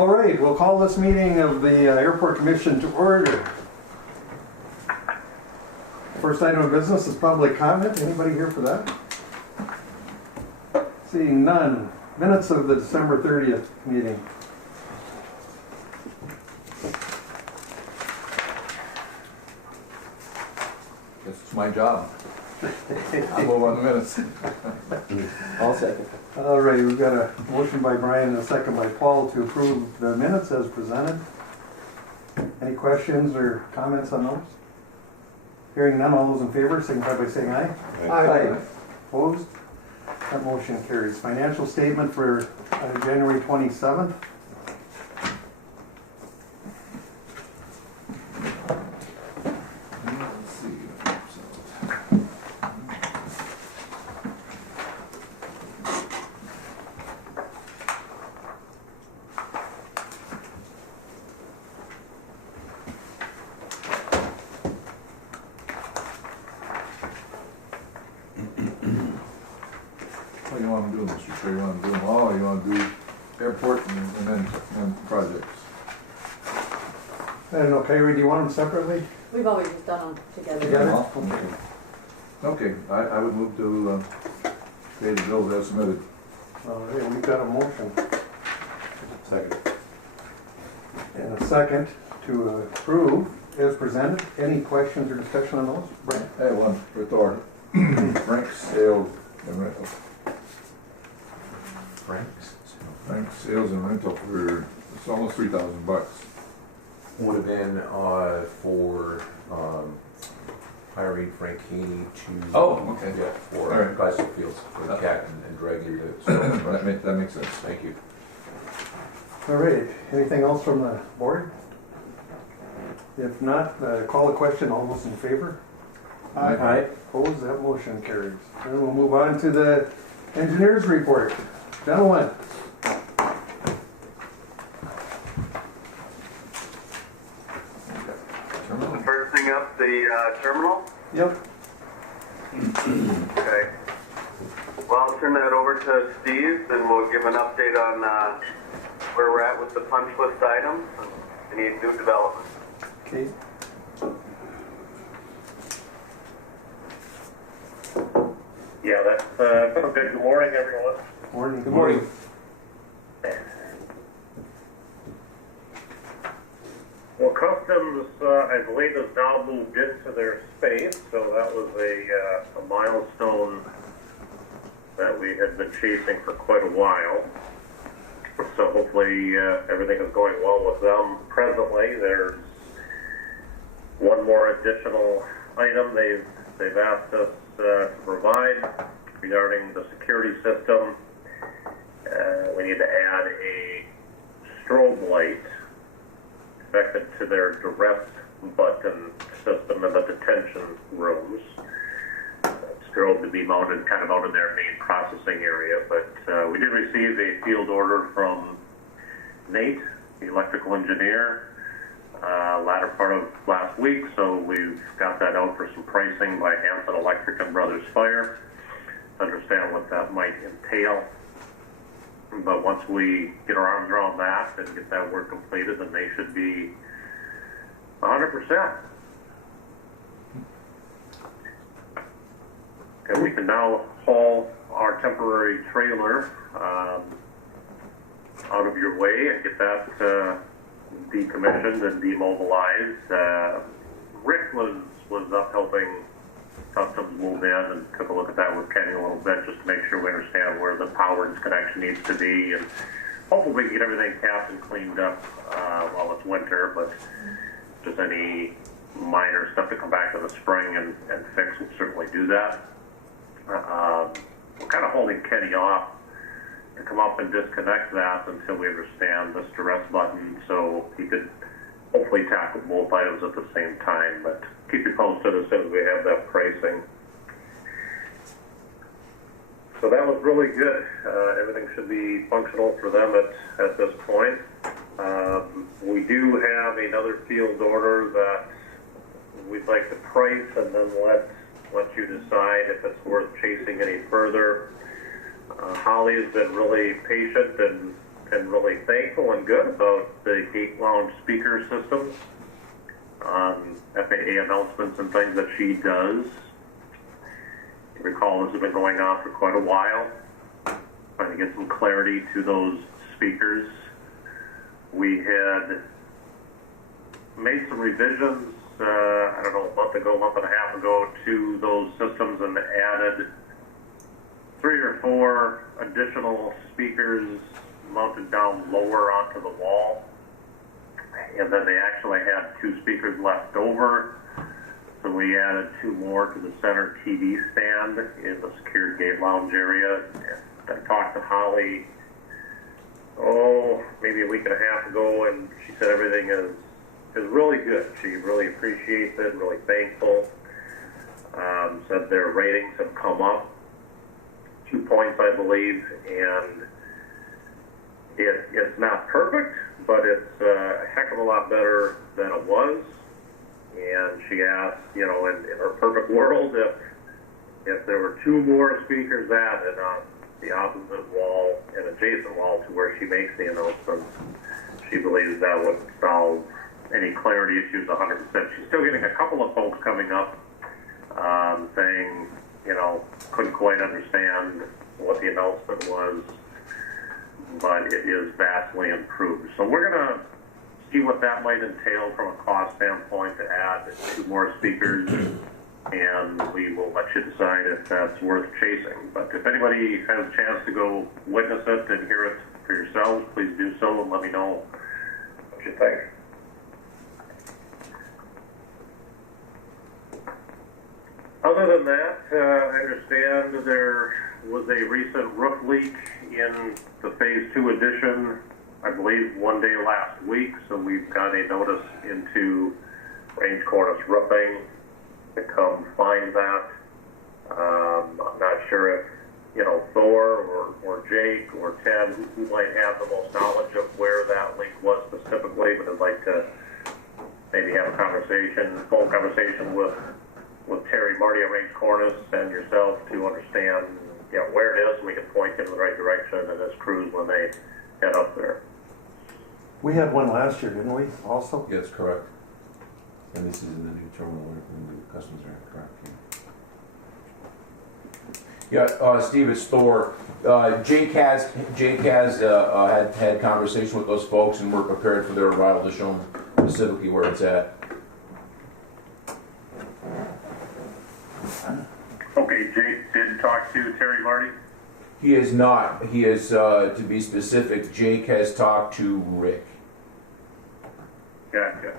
All right, we'll call this meeting of the Airport Commission to order. First item of business is public comment. Anybody here for that? Seeing none. Minutes of the December 30th meeting. It's my job. I'll move on the minutes. I'll second. All right, we've got a motion by Brian and a second by Paul to approve the minutes as presented. Any questions or comments on those? Hearing none, all those in favor signify by saying aye. Aye. Opposed? That motion carries. Financial statement for January 27th. Let's see. What do you want to do, Mr. Chair? You want to do them all, or you want to do airport and then projects? I don't know, Kyrie, do you want them separately? We've always just done them together. Together? Okay. Okay, I would move to pay the bills as submitted. All right, we've got a motion Second. and a second to approve as presented. Any questions or discussion on those? Brent? I have one for Thor. Frank's sales and rental. Frank's sales and rental for, it's almost $3,000. Would have been for hiring Frank Haney to. Oh, okay. Yeah, for All right. bicycle fields for the cat and dragging the. That makes sense. Thank you. All right, anything else from the board? If not, call the question. All those in favor? Aye. Opposed? That motion carries. And we'll move on to the engineer's report. Gentlemen. First thing up, the terminal. Yep. Okay. Well, I'll turn that over to Steve, and we'll give an update on where we're at with the punch list items and any new developments. Okay. Yeah, that's good. Good morning, everyone. Morning. Good morning. Well, Customs, I believe, has now moved into their space, so that was a milestone that we had been chasing for quite a while. So hopefully everything is going well with them. Presently, there's one more additional item they've asked us to provide regarding the security system. We need to add a strobe light connected to their direct button system in the detention rooms. Strobe to be mounted kind of out in their main processing area, but we did receive a field order from Nate, the electrical engineer, latter part of last week, so we've got that out for some pricing by Hanson Electric and Brothers Fire to understand what that might entail. But once we get our arms around that and get that work completed, then they should be 100%. And we can now haul our temporary trailer out of your way and get that decommissioned and demobilized. Rick was up helping Customs move in and took a look at that with Kenny a little bit just to make sure we understand where the power disconnection needs to be, and hopefully we can get everything capped and cleaned up while it's winter, but if there's any minor stuff to come back in the spring and fix, we'll certainly do that. We're kind of holding Kenny off to come up and disconnect that until we understand this duress button, so he could hopefully tackle both items at the same time, but keep you posted as soon as we have that pricing. So that was really good. Everything should be functional for them at this point. We do have another field order that we'd like to price and then let you decide if it's worth chasing any further. Holly has been really patient and been really thankful and good about the gate lounge speaker systems, FAA announcements and things that she does. You recall this has been going on for quite a while, trying to get some clarity to those speakers. We had made some revisions, I don't know, a month and a half ago, to those systems and added 3 or 4 additional speakers mounted down lower onto the wall. And then they actually had 2 speakers left over. So we added 2 more to the center TV stand in the secured gate lounge area. And I talked to Holly, maybe a week and a half ago, and she said everything is really good. She really appreciates it, really thankful. Said their ratings have come up 2 points, I believe, and it's not perfect, but it's a heck of a lot better than it was. And she asked, in her perfect world, if there were 2 more speakers added on the opposite wall and adjacent wall to where she makes the announcements, she believes that would solve any clarity issues 100%. She's still getting a couple of folks coming up saying, couldn't quite understand what the announcement was, but it is vastly improved. So we're going to see what that might entail from a cost standpoint to add 2 more speakers, and we will let you decide if that's worth chasing. But if anybody has a chance to go witness it and hear it for yourselves, please do so and let me know what you think. Other than that, I understand there was a recent roof leak in the Phase 2 addition, I believe one day last week, so we've got a notice into Range Cornice Roofing to come find that. I'm not sure if, Thor or Jake or Ted, who might have the most knowledge of where that leak was specifically, but I'd like to maybe have a phone conversation with Terry Marty at Range Cornice and yourself to understand, where it is, and we can point you in the right direction and his crews when they head up there. We had one last year, didn't we, also? Yes, correct. And this is in the new terminal where the new customs are, correct? Yeah, Steve, it's Thor. Jake has had conversation with those folks, and we're prepared for their arrival to show them specifically where it's at. Okay, Jake did talk to Terry Marty? He is not. He is, to be specific, Jake has talked to Rick. Gotcha.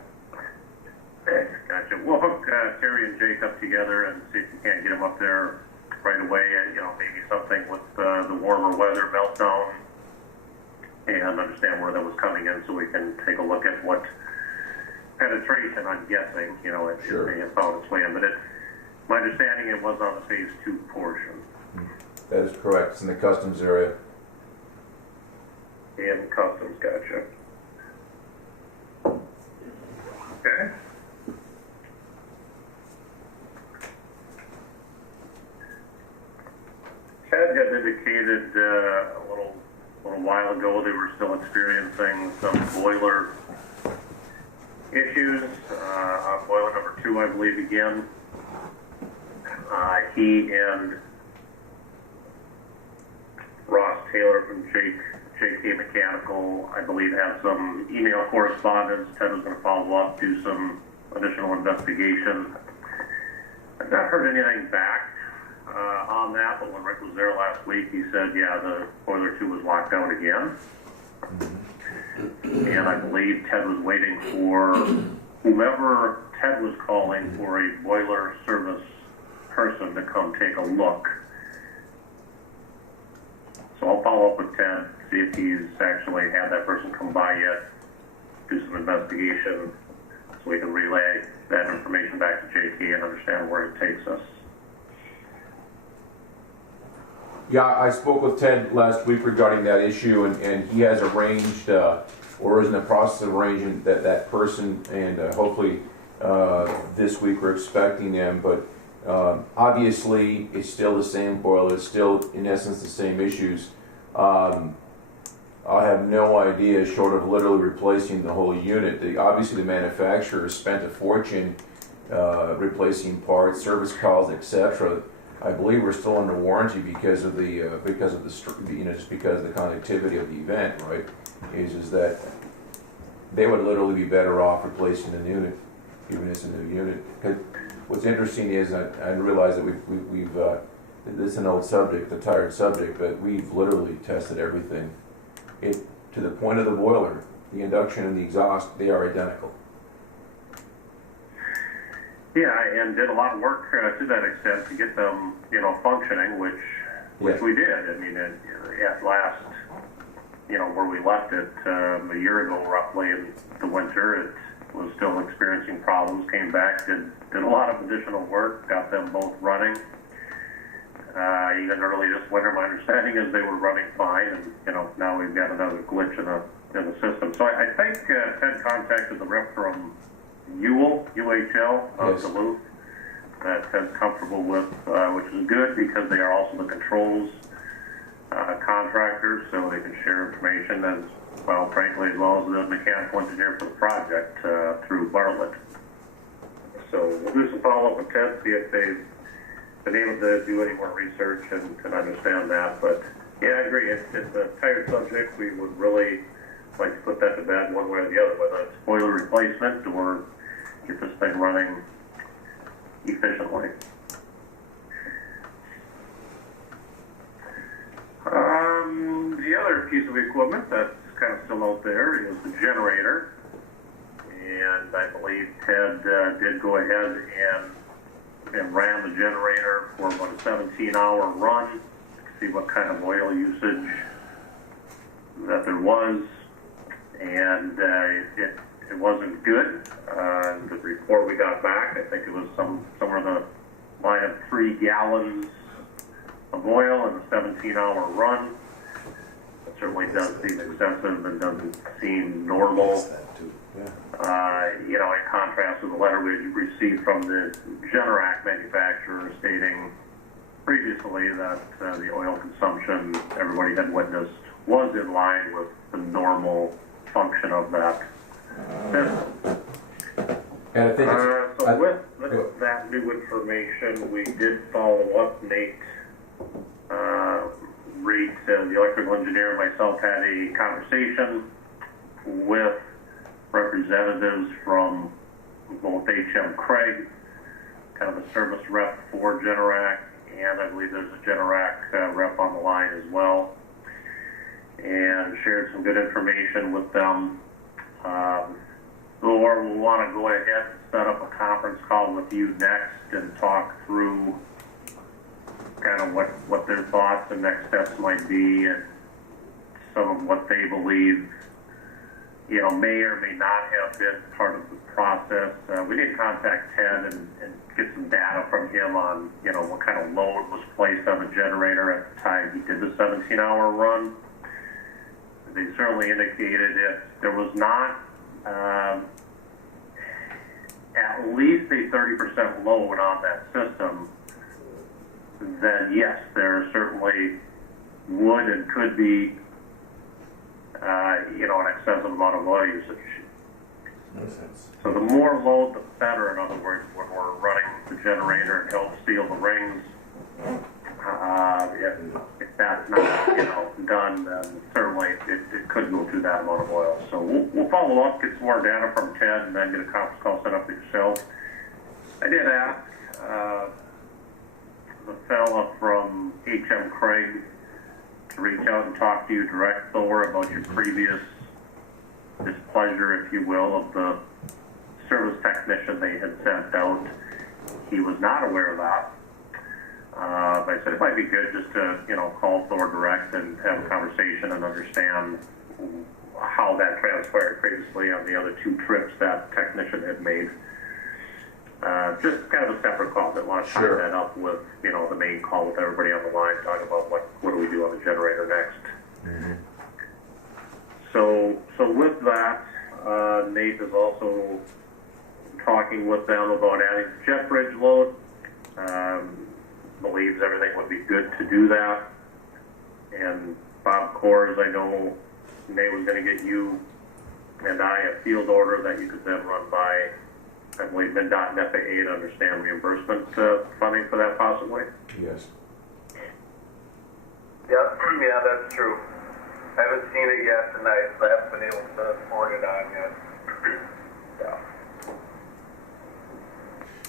We'll hook Terry and Jake up together and see if we can't get them up there right away. And, maybe something with the warmer weather meltdown, and understand where that was coming in, so we can take a look at what penetration, I'm guessing, it may have found its way in. But my understanding, it was on the Phase 2 portion. That is correct. It's in the customs area. In customs, gotcha. Okay. Ted had indicated a little while ago they were still experiencing some boiler issues on boiler number 2, I believe, again. He and Ross Taylor from JK Mechanical, I believe, had some email correspondence. Ted was going to follow up, do some additional investigation. I've not heard anything back on that, but when Rick was there last week, he said, the boiler 2 was locked down again. And I believe Ted was waiting for whomever Ted was calling for a boiler service person to come take a look. So I'll follow up with Ted, see if he's actually had that person come by yet, do some investigation, so we can relay that information back to JT and understand where it takes us. Yeah, I spoke with Ted last week regarding that issue, and he has arranged, or is in the process of arranging that person, and hopefully this week we're expecting them, but obviously it's still the same boiler, it's still in essence the same issues. I have no idea, short of literally replacing the whole unit. Obviously, the manufacturer spent a fortune replacing parts, service calls, etc. I believe we're still under warranty because of the just because of the connectivity of the event, right? Is that they would literally be better off replacing the unit, even as a new unit. 'Cause what's interesting is I realize that we've this is an old subject, a tired subject, but we've literally tested everything. To the point of the boiler, the induction and the exhaust, they are identical. Yeah, and did a lot of work to that extent to get them, functioning, which Yes. we did. I mean, at last, where we left it a year ago, roughly in the winter, it was still experiencing problems. Came back, did a lot of additional work, got them both running. Even early this winter, my understanding is they were running fine, and now we've got another glitch in the system. So I think Ted contacted the rep from UHL of Yes. Duluth that Ted's comfortable with, which is good because they are also the controls contractors, so they can share information as well, frankly, as well as the mechanical engineer for the project through Bartlett. So we'll do some follow-up with Ted, see if they've been able to do any more research and can understand that. But yeah, I agree. It's a tired subject. We would really like to put that to bed one way or the other, whether it's boiler replacement or get this thing running efficiently. The other piece of equipment that's kind of still out there is the generator. And I believe Ted did go ahead and ran the generator for about a 17-hour run to see what kind of oil usage that there was, and it wasn't good. The report we got back, I think it was somewhere in the line of 3 gallons of oil in a 17-hour run. It certainly does seem excessive and doesn't seem normal. In contrast to the letter we received from the Generac manufacturer stating previously that the oil consumption everybody had witnessed was in line with the normal function of that system. And I think So with that new information, we did follow up. Nate Reed, the electrical engineer, and myself had a conversation with representatives from both HM Craig, kind of a service rep for Generac, and I believe there's a Generac rep on the line as well, and shared some good information with them. Or we'll want to go ahead and set up a conference call with you next and talk through kind of what their thoughts and next steps might be, and some of what they believe may or may not have been part of the process. We did contact Ted and get some data from him on, what kind of load was placed on the generator at the time he did the 17-hour run. They certainly indicated if there was not at least a 30% load on that system, then yes, there certainly would and could be an excessive amount of oil usage. Makes sense. So the more load, the better. In other words, when we're running the generator and help seal the rings, if that's not done, then certainly it could go through that amount of oil. So we'll follow up, get some more data from Ted, and then get a conference call set up with yourself. I did ask the fella from HM Craig to reach out and talk to you direct, Thor, about your previous displeasure, if you will, of the service technician they had sent out. He was not aware of that. I said it might be good just to, call Thor direct and have a conversation and understand how that transpired previously on the other 2 trips that technician had made. Just kind of a separate call. That want to tie that up with, the main call with everybody on the line, talking about what do we do on the generator next. Mm-hmm. So with that, Nate is also talking with them about adding the jet bridge load. Believes everything would be good to do that. And Bob Kors, I know, Nate was gonna get you and I a field order that you could then run by, I believe, MnDOT and FAA to understand reimbursement funding for that possibly. Yes. Yeah, that's true. I haven't seen it yet tonight, so I haven't been able to forward it on yet. Yeah.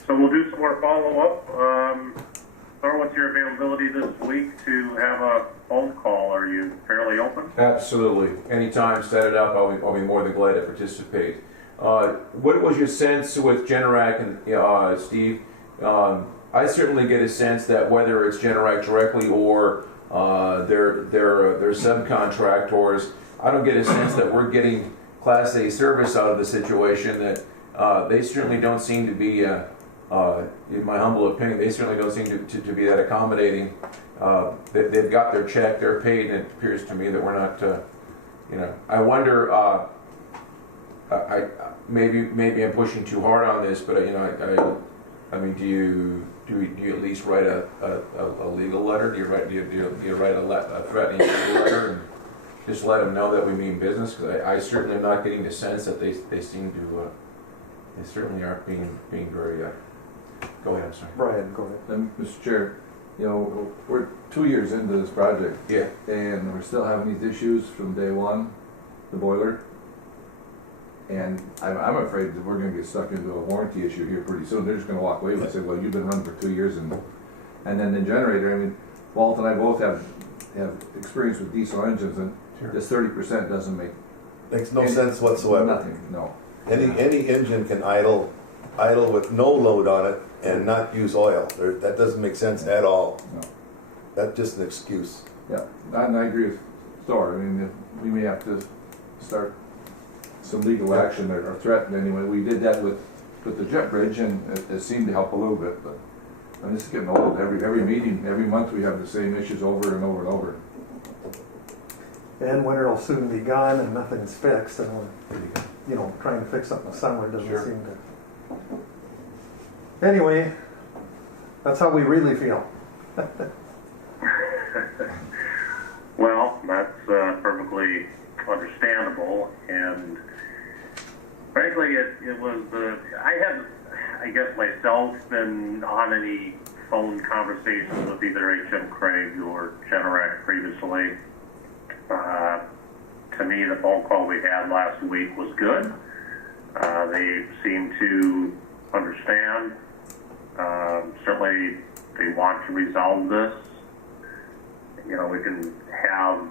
So we'll do some more follow-up. Thor, what's your availability this week to have a phone call? Are you fairly open? Absolutely. Anytime, set it up. I'll be more than glad to participate. What was your sense with Generac and Steve? I certainly get a sense that whether it's Generac directly or their subcontractors, I don't get a sense that we're getting Class A service out of the situation. That they certainly don't seem to be, in my humble opinion, they certainly don't seem to be that accommodating. They've got their check, they're paid, and it appears to me that we're not. I wonder. Maybe I'm pushing too hard on this, but I mean, do you at least write a legal letter? Do you write a threatening legal letter and just let them know that we mean business? Because I certainly am not getting the sense that they seem to. They certainly aren't being very. Go ahead. I'm sorry. Brian, go ahead. Mr. Chair, we're 2 years into this project. Yeah. And we're still having these issues from day one, the boiler. And I'm afraid that we're going to get stuck into a warranty issue here pretty soon. They're just going to walk away and say, well, you've been running for 2 years. And then the generator, I mean, Walt and I both have experience with diesel engines, and this 30% doesn't make Makes no sense whatsoever. nothing, no. Any engine can idle with no load on it and not use oil. That doesn't make sense at all. No. That's just an excuse. Yeah, and I agree with Thor. I mean, we may have to start some legal action or threaten anyway. We did that with the jet bridge, and it seemed to help a little bit. But this is getting old. Every meeting, every month, we have the same issues over and over and over. And winter will soon be gone and nothing's fixed, and trying to fix something in the summer doesn't seem to. Anyway, that's how we really feel. Well, that's perfectly understandable, and frankly, it was I had, I guess myself, been on any phone conversations with either HM Craig or Generac previously. To me, the phone call we had last week was good. They seem to understand. Certainly, they want to resolve this. We can have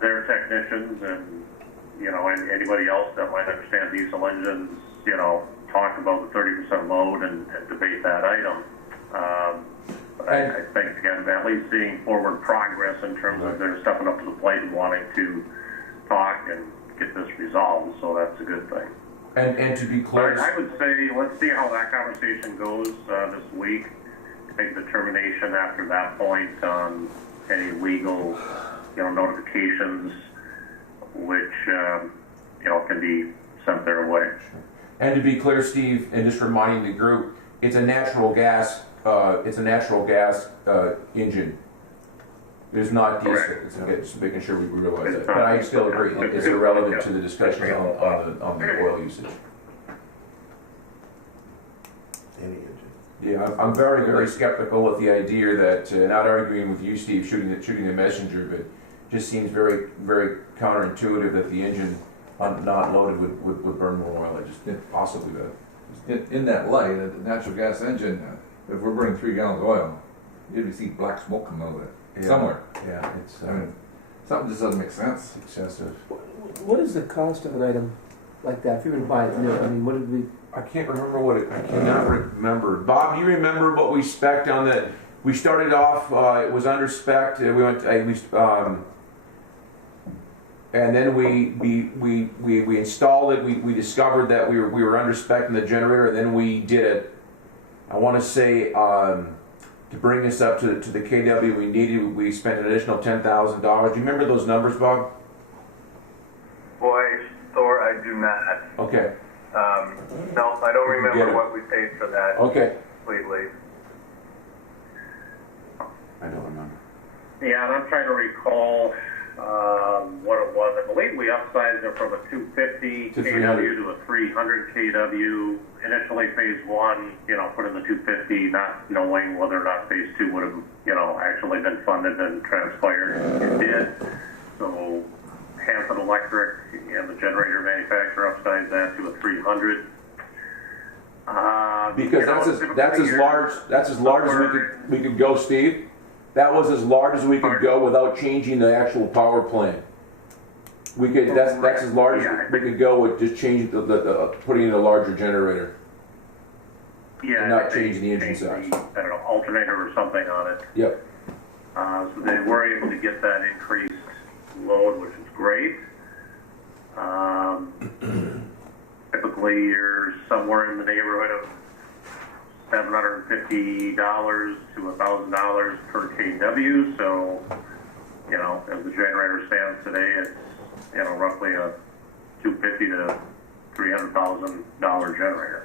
their technicians and anybody else that might understand diesel engines, talk about the 30% load and debate that item. But I think, again, at least seeing forward progress in terms of their stepping up to the plate and wanting to talk and get this resolved, so that's a good thing. And to be clear, I would say let's see how that conversation goes this week. Make a determination after that point on any legal, notifications which can be sent their way. And to be clear, Steve, and just reminding the group, it's a natural gas. Engine. There's not diesel. Correct. Just making sure we realize that. But I still agree. It's irrelevant to the discussion on the oil usage. Any engine. Yeah, I'm very, very skeptical with the idea that, not arguing with you, Steve, shooting the messenger, but just seems very, very counterintuitive that the engine not loaded would burn more oil. It just possibly does. In that light, a natural gas engine, if we're burning 3 gallons of oil, you'd see black smoke coming out of it somewhere. Yeah, it's I mean, something just doesn't make sense. excessive. What is the cost of an item like that? If you were to buy it new, I mean, what did we? I can't remember I cannot remember. Bob, do you remember what we spec'd on that? We started off, it was under spec. We went, and then we installed it. We discovered that we were under spec in the generator, and then we did it. I want to say to bring us up to the KW we needed, we spent an additional $10,000. Do you remember those numbers, Bob? Boy, Thor, I do not. Okay. No, I don't remember what we paid for that. Okay. Completely. I don't remember. Yeah, and I'm trying to recall. what it was. I believe we upsized it from a 250 To kW 300. to a 300 kW. Initially, phase one, put in the 250, not knowing whether or not phase two would have, actually been funded and transpired. It did. So Hanson Electric and the generator manufacturer upsized that to a 300. Because that's as large as we could go, Steve. That was as large as we could go without changing the actual power plant. We could, that's as large as we could go with just changing putting in a larger generator. Yeah, And not they changing the engine changed size. I don't know, alternator or something on it. Yep. So they were able to get that increased load, which is great. Typically, you're somewhere in the neighborhood of $750 to $1,000 per kW. So, as the generator stands today, it's roughly a $250,000 to $300,000 generator.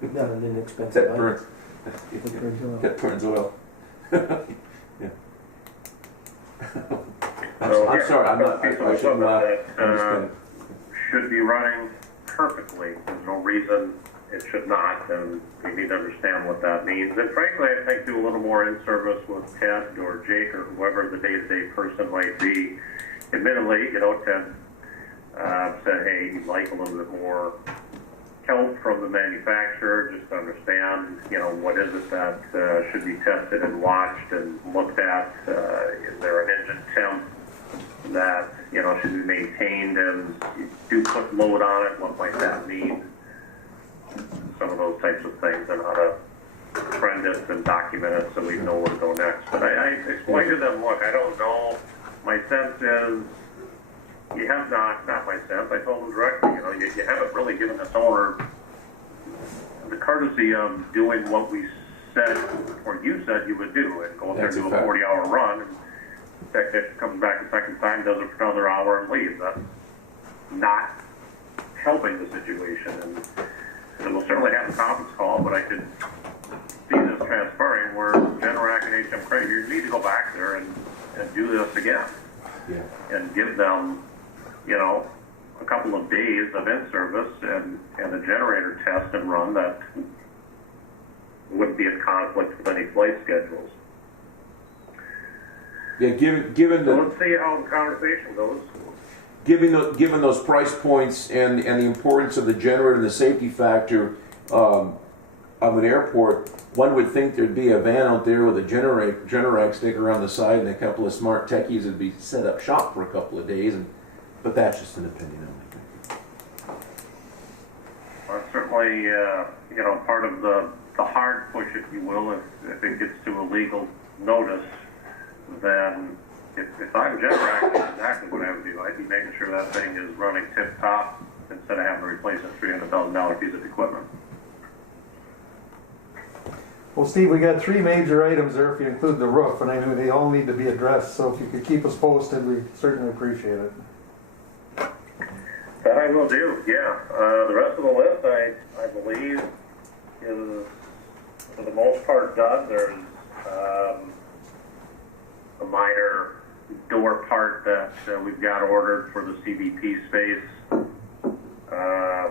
Not an inexpensive That item. burns. That burns oil. That burns oil. Yeah. So, I'm sorry, I'm not, piece of I shouldn't laugh. equipment I'm just that kidding. should be running perfectly. There's no reason it should not, and we need to understand what that means. And frankly, I think do a little more in-service with Ted or Jake or whoever the day-to-day person might be. Admittedly, Ted said, hey, he'd like a little bit more help from the manufacturer, just to understand, what is it that should be tested and watched and looked at. Is there an engine temp that, should be maintained, and you do put load on it, what might that mean? Some of those types of things, and how to trend it and document it so we know where to go next. But I explained to them, look, I don't know. My sense is you have not my sense, I told them directly, you haven't really given this owner the courtesy of doing what we said, or you said you would do, and go up there and do a 40-hour run. And technician comes back a second time, does it for another hour, and leaves. That's not helping the situation. And we'll certainly have a conference call, but I could see this transpiring where Generac and HM Craig, you need to go back there and do this again. Yeah. And give them, a couple of days of in-service and a generator test and run that wouldn't be in conflict with any flight schedules. Yeah, given So the let's see how the conversation goes. given those price points and the importance of the generator and the safety factor of an airport, one would think there'd be a van out there with a Generac sticker on the side and a couple of smart techies would be set up shop for a couple of days. But that's just an opinion only. Well, certainly, part of the hard push, if you will, if it gets to a legal notice, then if I'm Generac, that's exactly what I would do. I'd be making sure that thing is running tip-top instead of having to replace a $300,000 piece of equipment. Well, Steve, we got three major items there if you include the roof, and I know they all need to be addressed, so if you could keep us posted, we certainly appreciate it. That I will do, yeah. The rest of the list, I believe, is for the most part done. There's a minor door part that we've got ordered for the CBP space.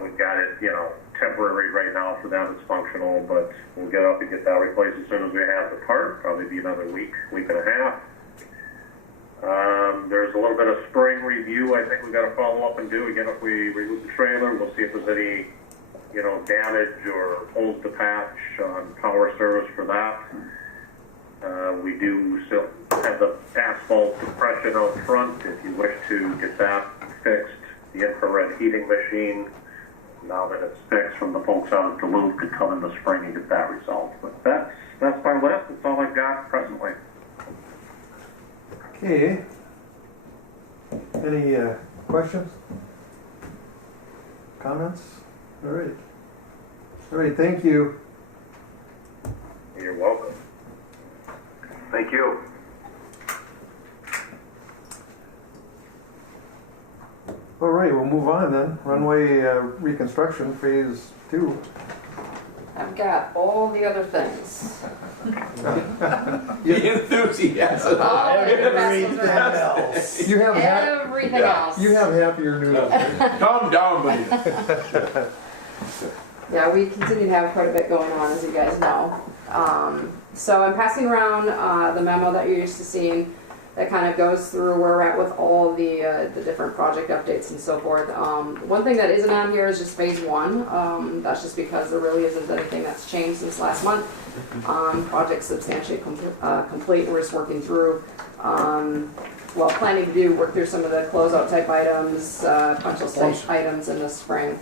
We've got it, temporary right now for that. It's functional, but we'll get up and get that replaced as soon as we have the part. Probably be another week and a half. There's a little bit of spring review I think we've got to follow up and do. Again, if we remove the trailer, we'll see if there's any, damage or holes to patch on power service for that. We do still have the asphalt compression out front. If you wish to get that fixed, the infrared heating machine, now that it's fixed from the folks out of Duluth, could come in the spring and get that resolved. But that's my list. That's all I've got presently. Okay. Any questions? Comments? All right. All right, thank you. You're welcome. Thank you. All right, we'll move on then. Runway reconstruction phase 2. I've got all the other things. The enthusiasm. All the Everything investments. else. You have half, Everything else. you have half of your noodles. Calm down, buddy. Yeah, we continue to have quite a bit going on, as you guys know. So I'm passing around the memo that you're used to seeing that kind of goes through where we're at with all the different project updates and so forth. One thing that isn't on here is just phase one. That's just because there really isn't anything that's changed since last month. Project's substantially complete. We're just working through, planning to work through some of the closeout type items, punch list type items in the spring.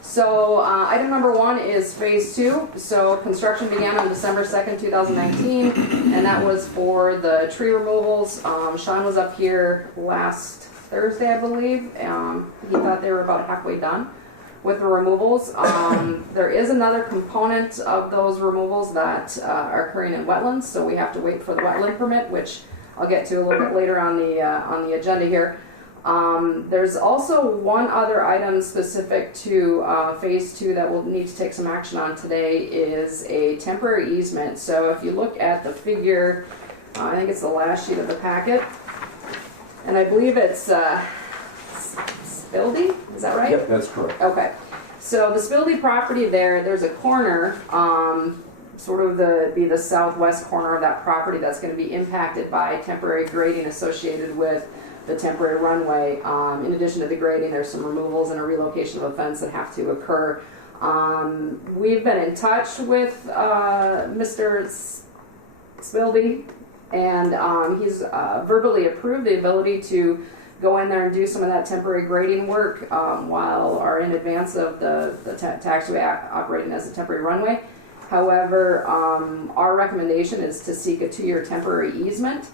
So item number one is phase two. So construction began on December 2nd, 2019, and that was for the tree removals. Sean was up here last Thursday, I believe. He thought they were about halfway done with the removals. There is another component of those removals that are occurring in wetlands, so we have to wait for the wetland permit, which I'll get to a little bit later on the agenda here. There's also one other item specific to phase two that we'll need to take some action on today is a temporary easement. So if you look at the figure, I think it's the last sheet of the packet, and I believe it's Spildy, is that right? Yep, that's correct. Okay, so the Spildy property there's a corner, sort of the southwest corner of that property that's going to be impacted by temporary grading associated with the temporary runway. In addition to the grading, there's some removals and a relocation of a fence that have to occur. We've been in touch with Mr. Spildy, and he's verbally approved the ability to go in there and do some of that temporary grading work while in advance of the taxiway operating as a temporary runway. However, our recommendation is to seek a 2-year temporary easement.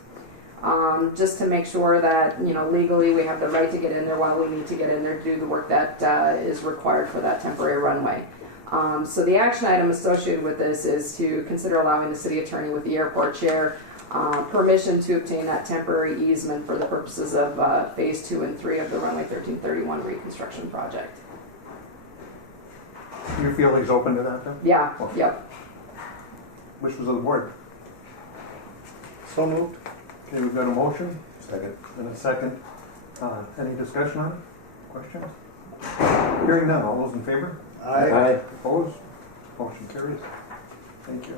Just to make sure that, legally we have the right to get in there while we need to get in there to do the work that is required for that temporary runway. So the action item associated with this is to consider allowing the city attorney with the airport chair permission to obtain that temporary easement for the purposes of phase 2 and 3 of the runway 1331 reconstruction project. You feel he's open to that then? Yeah, Okay. yep. Which was the board? So moved. Okay, we've got a motion Second. and a second. Any discussion on it? Questions? Hearing none, all those in favor? Aye. Opposed? Motion carries. Thank you.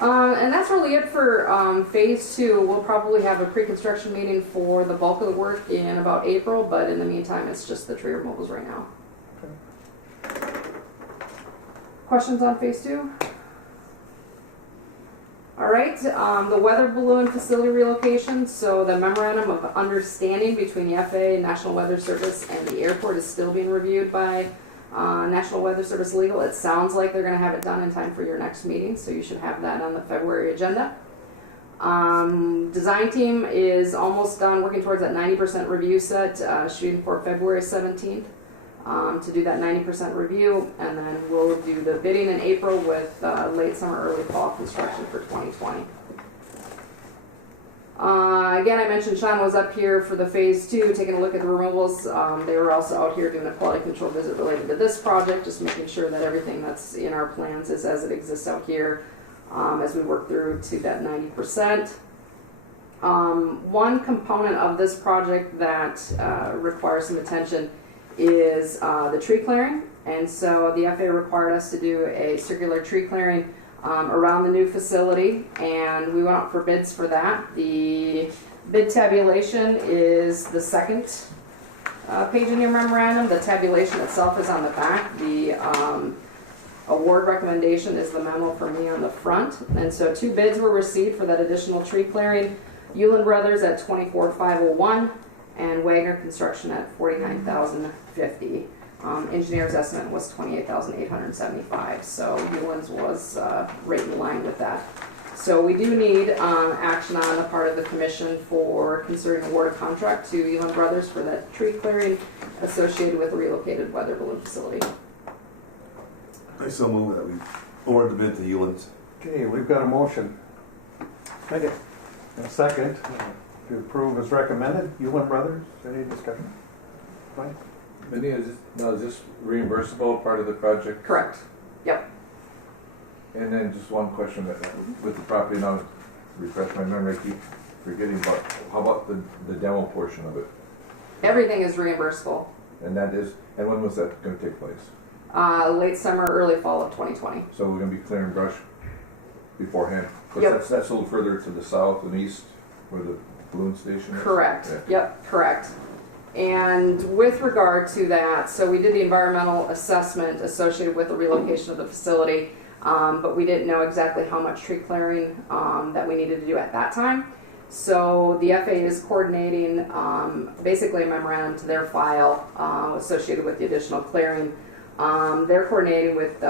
And that's really it for phase 2. We'll probably have a pre-construction meeting for the bulk of the work in about April, but in the meantime, it's just the tree removals right now. Okay. Questions on phase 2? All right, the weather balloon facility relocation. So the memorandum of understanding between the FAA, National Weather Service, and the airport is still being reviewed by National Weather Service Legal. It sounds like they're going to have it done in time for your next meeting, so you should have that on the February agenda. Design team is almost done, working towards that 90% review set, shooting for February 17th. To do that 90% review, and then we'll do the bidding in April with late summer, early fall construction for 2020. Again, I mentioned Sean was up here for the phase 2, taking a look at the removals. They were also out here doing a quality control visit related to this project, just making sure that everything that's in our plans is as it exists out here as we work through to that 90%. One component of this project that requires some attention is the tree clearing, and so the FAA required us to do a circular tree clearing around the new facility, and we went out for bids for that. The bid tabulation is the second page in your memorandum. The tabulation itself is on the back. The award recommendation is the memo from me on the front, and so 2 bids were received for that additional tree clearing. Hewlin Brothers at $24,501 and Wagner Construction at $49,050. Engineer's estimate was $28,875, so Hewlin's was right in line with that. So we do need action on the part of the commission for considering award a contract to Hewlin Brothers for that tree clearing associated with the relocated weather balloon facility. I so move that we award the bid to Hewlin's. Okay, we've got a motion. Second. And a second to approve as recommended. Hewlin Brothers, any discussion? Right? Vinny, is this reimbursable part of the project? Correct. Yep. And then just one question with the property, now refresh my memory, I keep forgetting about, how about the demo portion of it? Everything is reimbursable. And when was that gonna take place? Late summer, early fall of 2020. So we're gonna be clearing brush beforehand? Yep. Because that's a little further to the south and east where the balloon station is? Correct. Yeah. Yep, correct. And with regard to that, so we did the environmental assessment associated with the relocation of the facility, but we didn't know exactly how much tree clearing that we needed to do at that time. So the FAA is coordinating basically a memorandum to their file associated with the additional clearing. They're coordinating with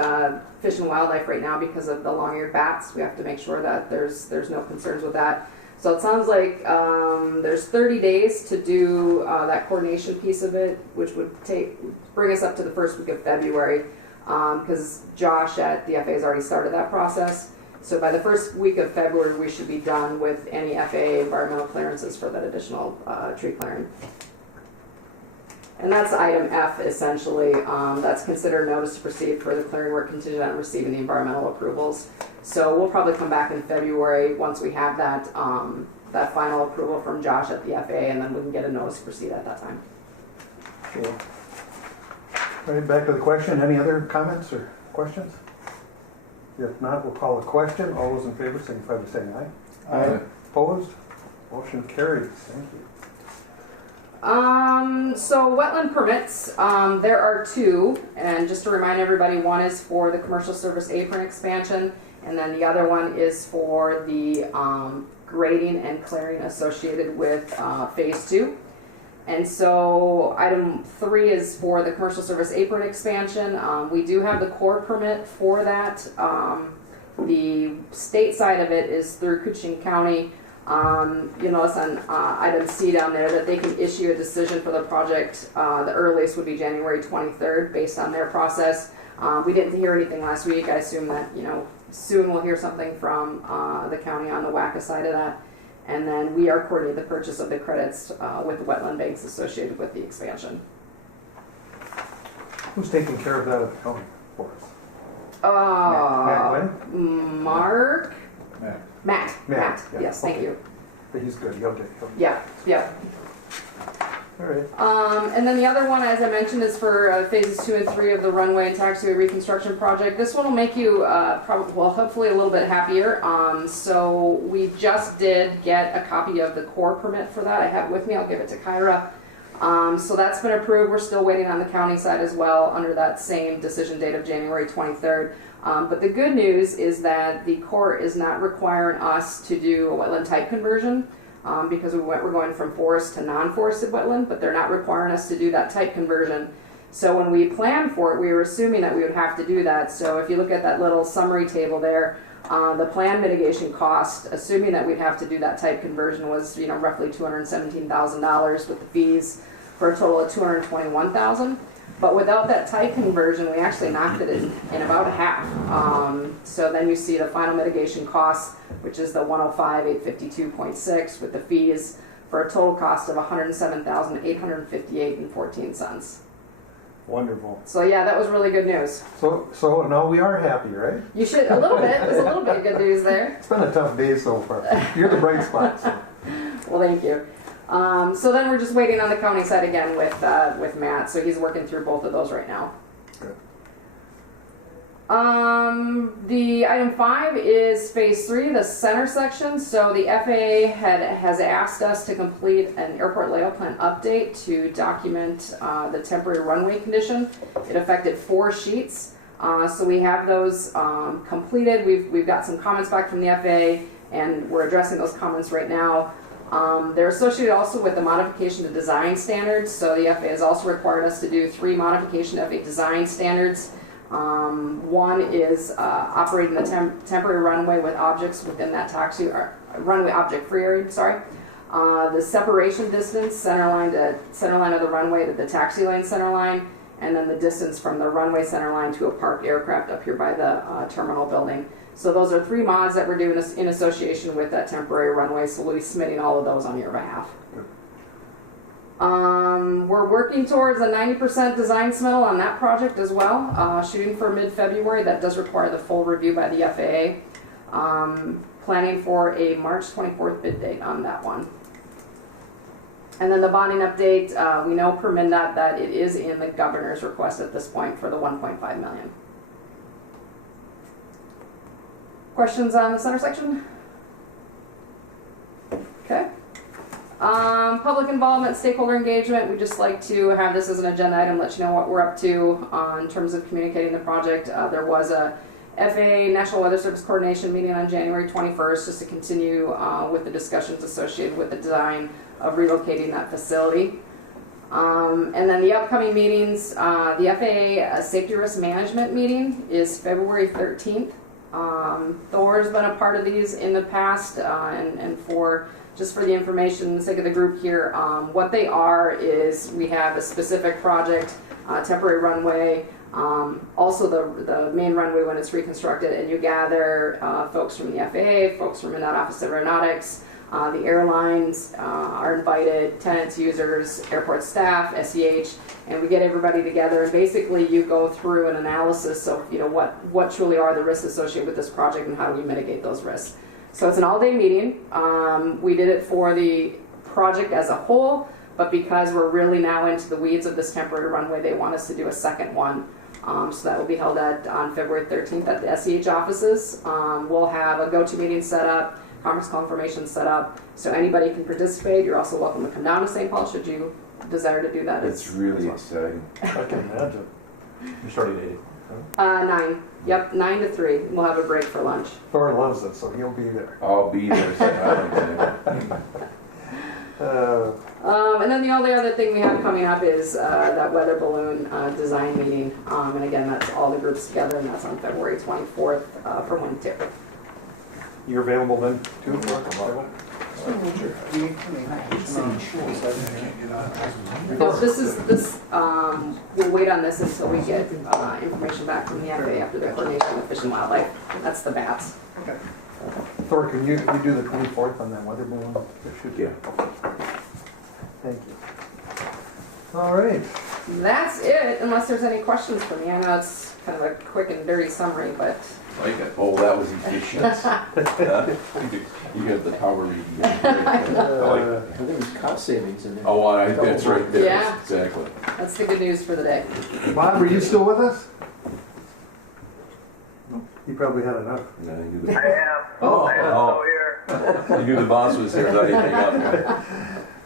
Fish and Wildlife right now because of the long-eared bats. We have to make sure that there's no concerns with that. So it sounds like there's 30 days to do that coordination piece of it, which would bring us up to the first week of February, because Josh at the FAA has already started that process. So by the first week of February, we should be done with any FAA environmental clearances for that additional tree clearing. And that's item F, essentially. That's considered notice to proceed for the clearing work contingent on receiving the environmental approvals. So we'll probably come back in February once we have that that final approval from Josh at the FAA, and then we can get a notice to proceed at that time. Sure. All right, back to the question. Any other comments or questions? If not, we'll call a question. All those in favor signify by saying aye. Aye. Opposed? Motion carries. Thank you. So wetland permits, there are two, and just to remind everybody, one is for the commercial service apron expansion, and then the other one is for the grading and clearing associated with phase 2. And so item 3 is for the commercial service apron expansion. We do have the core permit for that. The state side of it is through Kuching County. You'll notice on item C down there that they can issue a decision for the project. The earliest would be January 23rd based on their process. We didn't hear anything last week. I assume that, soon we'll hear something from the county on the WACA side of that. And then we are coordinating the purchase of the credits with the wetland banks associated with the expansion. Who's taking care of that at the county for us? Matt Mark? Matt. Matt. Yeah, Yes, thank you. But he's good. He'll take it. Yeah. All right. And then the other one, as I mentioned, is for phases 2 and 3 of the runway and taxiway reconstruction project. This one will make you hopefully a little bit happier. So we just did get a copy of the core permit for that. I have it with me. I'll give it to Kyra. So that's been approved. We're still waiting on the county side as well under that same decision date of January 23rd. But the good news is that the Corps is not requiring us to do a wetland type conversion because we're going from forest to non-forested wetland, but they're not requiring us to do that type conversion. So when we planned for it, we were assuming that we would have to do that. So if you look at that little summary table there, the plan mitigation cost, assuming that we'd have to do that type conversion, was roughly $217,000 with the fees for a total of $221,000. But without that type conversion, we actually knocked it in about a half. So then you see the final mitigation costs, which is the $105,852.6 with the fees for a total cost of $107,858.14. Wonderful. So yeah, that was really good news. So now we are happy, right? You should, a little bit. There's a little bit of good news there. It's been a tough day so far. You're the bright spot. So. Well, thank you. So then we're just waiting on the county side again with Matt. So he's working through both of those right now. Good. The item 5 is phase 3, the center section. So the FAA has asked us to complete an airport layout plan update to document the temporary runway condition. It affected 4 sheets. So we have those completed. We've got some comments back from the FAA, and we're addressing those comments right now. They're associated also with the modification to design standards. So the FAA has also required us to do 3 modification of FAA design standards. One is operating the temporary runway with objects within that taxi, or runway object free area, sorry. The separation distance, center line of the runway to the taxi lane center line, and then the distance from the runway center line to a parked aircraft up here by the terminal building. So those are 3 mods that we're doing in association with that temporary runway, so we'll be submitting all of those on your behalf. We're working towards a 90% design submittal on that project as well, shooting for mid-February. That does require the full review by the FAA. Planning for a March 24th bid date on that one. And then the bonding update, we know per MnDOT that it is in the governor's request at this point for the 1.5 million. Questions on the center section? Okay. Public involvement, stakeholder engagement. We just like to have this as an agenda item, let you know what we're up to in terms of communicating the project. There was a FAA National Weather Service Coordination meeting on January 21st just to continue with the discussions associated with the design of relocating that facility. And then the upcoming meetings, the FAA Safety Risk Management meeting is February 13th. Thor's been a part of these in the past, and for just for the information, the sake of the group here, what they are is we have a specific project, temporary runway, also the main runway when it's reconstructed, and you gather folks from the FAA, folks from the Office of Aeronautics, the airlines are invited, tenants, users, airport staff, SEH, and we get everybody together, and basically you go through an analysis of what truly are the risks associated with this project and how do we mitigate those risks. So it's an all-day meeting. We did it for the project as a whole, but because we're really now into the weeds of this temporary runway, they want us to do a second one. So that will be held on February 13th at the SEH offices. We'll have a go-to meeting set up, conference call information set up, so anybody can participate. You're also welcome to come down to St. Paul should you desire to do that. It's really exciting. I can imagine. You're starting at 8. 9. Yep, 9 to 3. We'll have a break for lunch. Thor loves it, so he'll be there. I'll be there. And then the only other thing we have coming up is that weather balloon design meeting. And again, that's all the groups together, and that's on February 24th from 1 to 2. You're available then too? No, we'll wait on this until we get information back from the FAA after the coordination with Fish and Wildlife. That's the bats. Okay. Thor, can you do the 24th on that weather balloon? Yeah. Thank you. All right. That's it, unless there's any questions for me. I know it's kind of a quick and dirty summary, but Like it. Oh, that was efficient. You got the power reading. I like I that. think there's cost savings in there. Oh, that's right there. Yeah. Exactly. that's the good news for the day. Bob, are you still with us? You probably had enough. Yeah, I am. Oh, I am oh. still here. You knew the boss was here, so I didn't hang up.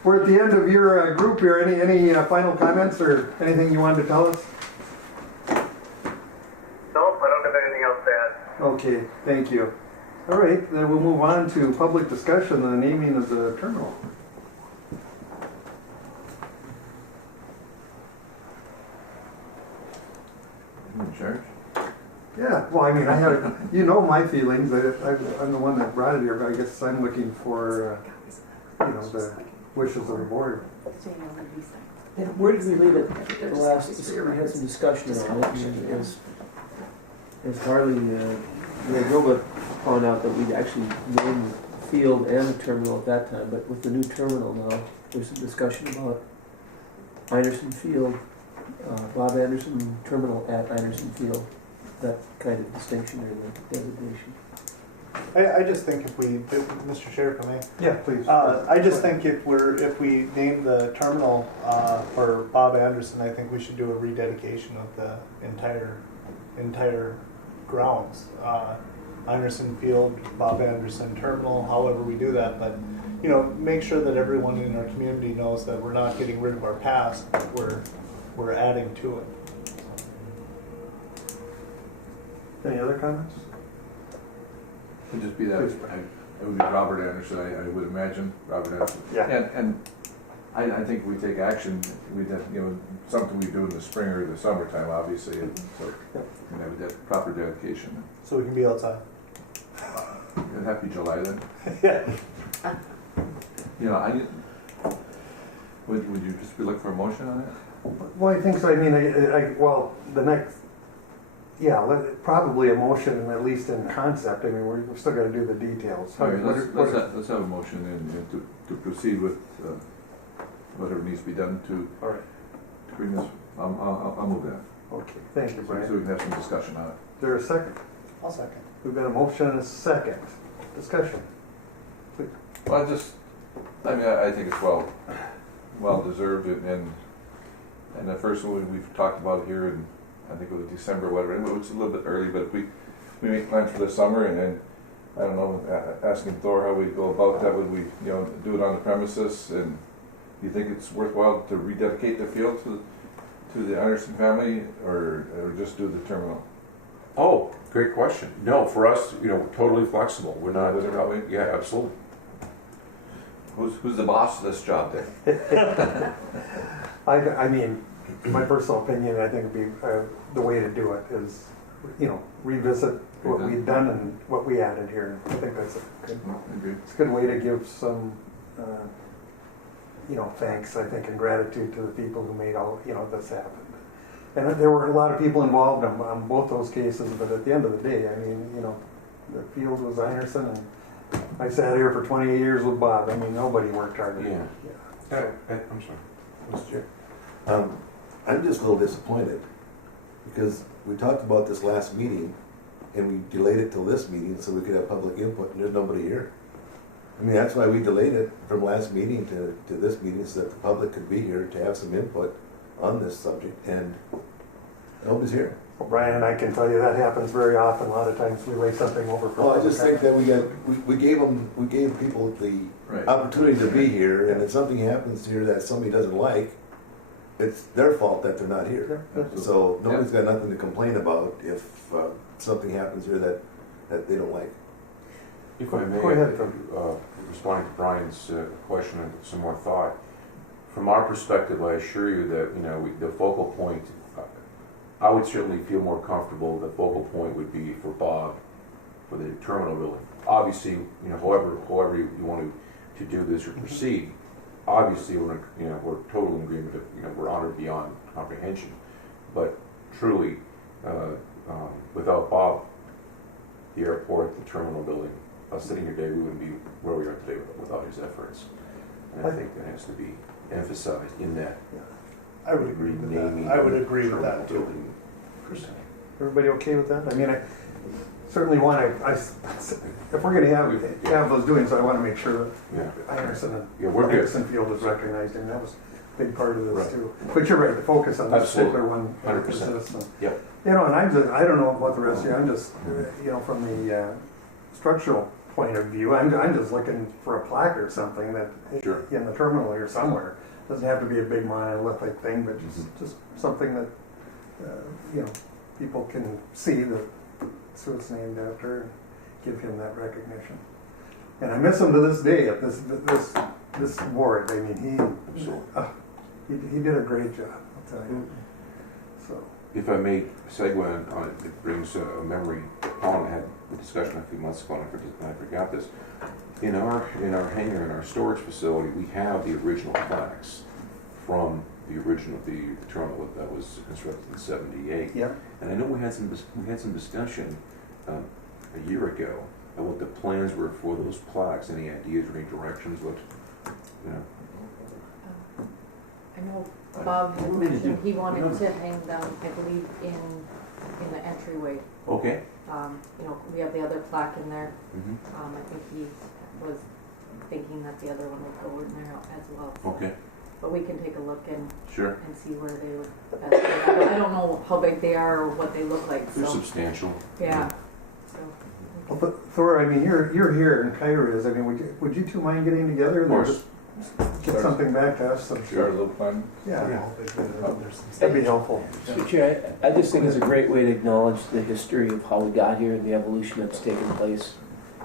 We're at the end of your group here. Any final comments or anything you wanted to tell us? Nope, I don't have anything else to add. Okay, thank you. All right, then we'll move on to public discussion on the naming of the terminal. In charge? Yeah, well, I mean, my feelings. I'm the one that brought it here, but I guess I'm looking for, the wishes of the board. And where did we leave it? The last, we had some discussion on it, and as Harley, Robot found out that we'd actually named the field and the terminal at that time, but with the new terminal now, there's some discussion about Anderson Field, Bob Anderson Terminal at Anderson Field, that kind of distinction or the designation. I just think if we, Mr. Chair, if I may, Yeah, please. I just think if we name the terminal for Bob Anderson, I think we should do a rededication of the entire grounds. Anderson Field, Bob Anderson Terminal, however we do that, but make sure that everyone in our community knows that we're not getting rid of our past, but we're adding to it. Any other comments? It would just be that, it would be Robert Anderson, I would imagine, Robert Anderson. Yeah. And I think we take action, something we do in the spring or the summertime, obviously, and so, have that proper dedication. So we can be outside. And happy July then. Yeah. Would you just be looking for a motion on that? Well, I think so. I mean, the next, probably a motion, at least in concept. I mean, we're still got to do the details. All right, let's have a motion to proceed with whatever needs to be done to All right, bring this, I'll move that. okay, thank you, So Brian. we can have some discussion on it. Is there a second? I'll second. We've got a motion and a second. Discussion. Well, I think it's well deserved, and the first one we've talked about here, and I think it was December, whatever, it was a little bit early, but we make plans for the summer, and then, I don't know, asking Thor how we go about that, would we, do it on the premises, and do you think it's worthwhile to rededicate the field to the Anderson family, or just do the terminal? Oh, great question. No, for us, totally flexible. We're not, Is it that way? yeah, absolutely. Who's the boss of this job then? I mean, my personal opinion, I think would be, the way to do it is, revisit what we've done and what we added here. I think that's it's a good way to give some, thanks, I think, and gratitude to the people who made all, this happen. And there were a lot of people involved on both those cases, but at the end of the day, I mean, the field was Anderson, and I sat here for 28 years with Bob. I mean, nobody worked harder. Yeah. I'm sorry. Mr. Chair. I'm just a little disappointed because we talked about this last meeting and we delayed it till this meeting so we could have public input, and there's nobody here. I mean, that's why we delayed it from last meeting to this meeting, so that the public could be here to have some input on this subject, and nobody's here. Well, Brian, I can tell you that happens very often. A lot of times we lay something over for. Well, I just think that we gave people the Right. opportunity to be here, and if something happens here that somebody doesn't like, it's their fault that they're not here. So nobody's got nothing to complain about if something happens here that they don't like. If I may, Go ahead. responding to Brian's question and some more thought, from our perspective, I assure you that the focal point, I would certainly feel more comfortable. The focal point would be for Bob, for the terminal building. Obviously, however you want to do this or proceed, obviously we're totally in agreement that we're honored beyond comprehension. But truly, without Bob, the airport, the terminal building, us sitting here today, we wouldn't be where we are today without his efforts. And I think that has to be emphasized in that I would agree with renaming that. I would of the agree with terminal that too. building per se. Everybody okay with that? I mean, I certainly want to, if we're going to have those doings, I want to make sure that Yeah. Anderson Yeah, and we're good. Anderson Field is recognized, and that was a big part of this Right. too. But you're right, the focus on this Absolutely. particular one 100%. persists. Yep. And I don't know about the rest of you, I'm just, from the structural point of view, I'm just looking for a plaque or something that, Sure. in the terminal or somewhere. Doesn't have to be a big monolithic thing, but Mm-hmm. just something that, people can see that Sue's named after and give him that recognition. And I miss him to this day at this board. I mean, he did a great job, I'll tell you. So, If I may segue on it, it brings a memory. Paul and I had a discussion a few months ago, and I forgot this. In our hangar, in our storage facility, we have the original plaques from the terminal that was constructed in '78. yeah. And I know we had some discussion a year ago about what the plans were for those plaques. Any ideas or any directions? I know Bob had mentioned he wanted to hang them, I believe, in the entryway. Okay. We have the other plaque in there. Mm-hmm. I think he was thinking that the other one would go in there as well. So. Okay. But we can take a look and Sure. see where they would best fit. I don't know how big they are or what they look like. They're So substantial. yeah. So Well, but Thor, I mean, you're here and Kyra is. I mean, would you two mind getting together? Of course. Get something back to us. Sure, a little plan. Yeah, There's some that'd be helpful. Mr. Chair, I just think it's a great way to acknowledge the history of how we got here and the evolution that's taken place.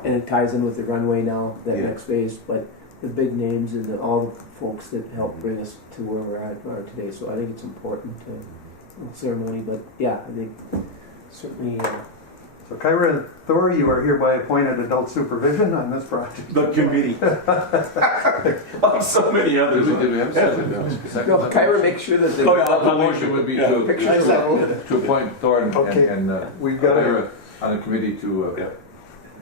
And it ties in with the runway now, that Yeah. next phase, but the big names and all the folks that helped bring us to where we're at today. So I think it's important to ceremony, but yeah, I think certainly. So Kyra and Thor, you are hereby appointed adult supervision on this project. The committee. Like so many others. Did we have a second? Kyra, make sure that they. The motion would be Pictures. to appoint Thor Okay. and We've got Kyra on the committee to Yeah.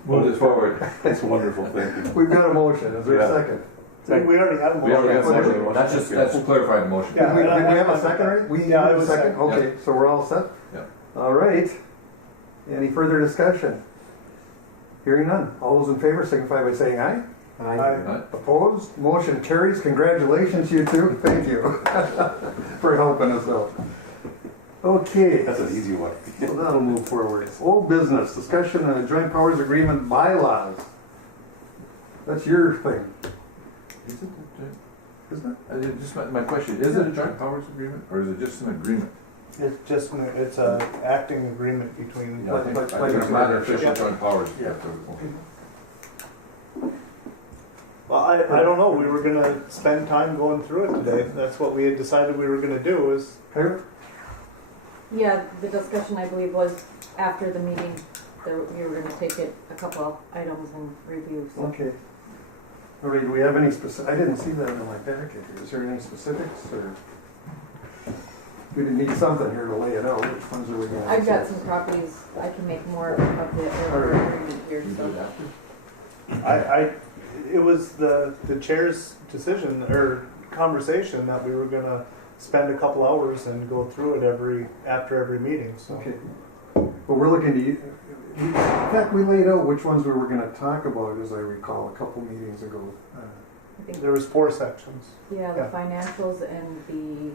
move this forward. That's wonderful. Thank you. We've got a motion. Is there a Yeah. second? We already had a We already have a motion. motion. That's clarifying the motion. Yeah. Did we have a second, right? We Yeah, I have a was second. second. Okay, so we're all set? Yeah. All right. Any further discussion? Hearing none. All those in favor signify by saying aye. Right? Opposed? Motion carries. Congratulations, you two. Thank you for helping us out. Okay. That's an easy one. So that'll move forward. Old business, discussion on the joint powers agreement bylaws. That's your thing, Is it isn't just my question, is it a joint powers agreement, or is it just an agreement? It's just, it's a acting agreement between. I think like it's not an official Yeah. joint powers. Yeah. Okay. Well, I don't know, we were gonna spend time going through it today. That's what we had decided we were gonna do is, it? Yeah, the discussion, I believe, was after the meeting, we were gonna take it a couple items and review, so. Okay. All right, do we have any specific, I didn't see that in my packet here. Is there any specifics or? We didn't need something here to lay it out. Which ones are we going to? I've got some copies, I can make more of the agreement here, You do so. it after? it was the chair's decision or conversation that we were gonna spend a couple hours and go through it after every meeting, so. Okay. Well, we're looking to, in fact, we laid out which ones we were going to talk about, as I recall, a couple meetings ago. I think, There was 4 sections. yeah, the financials and the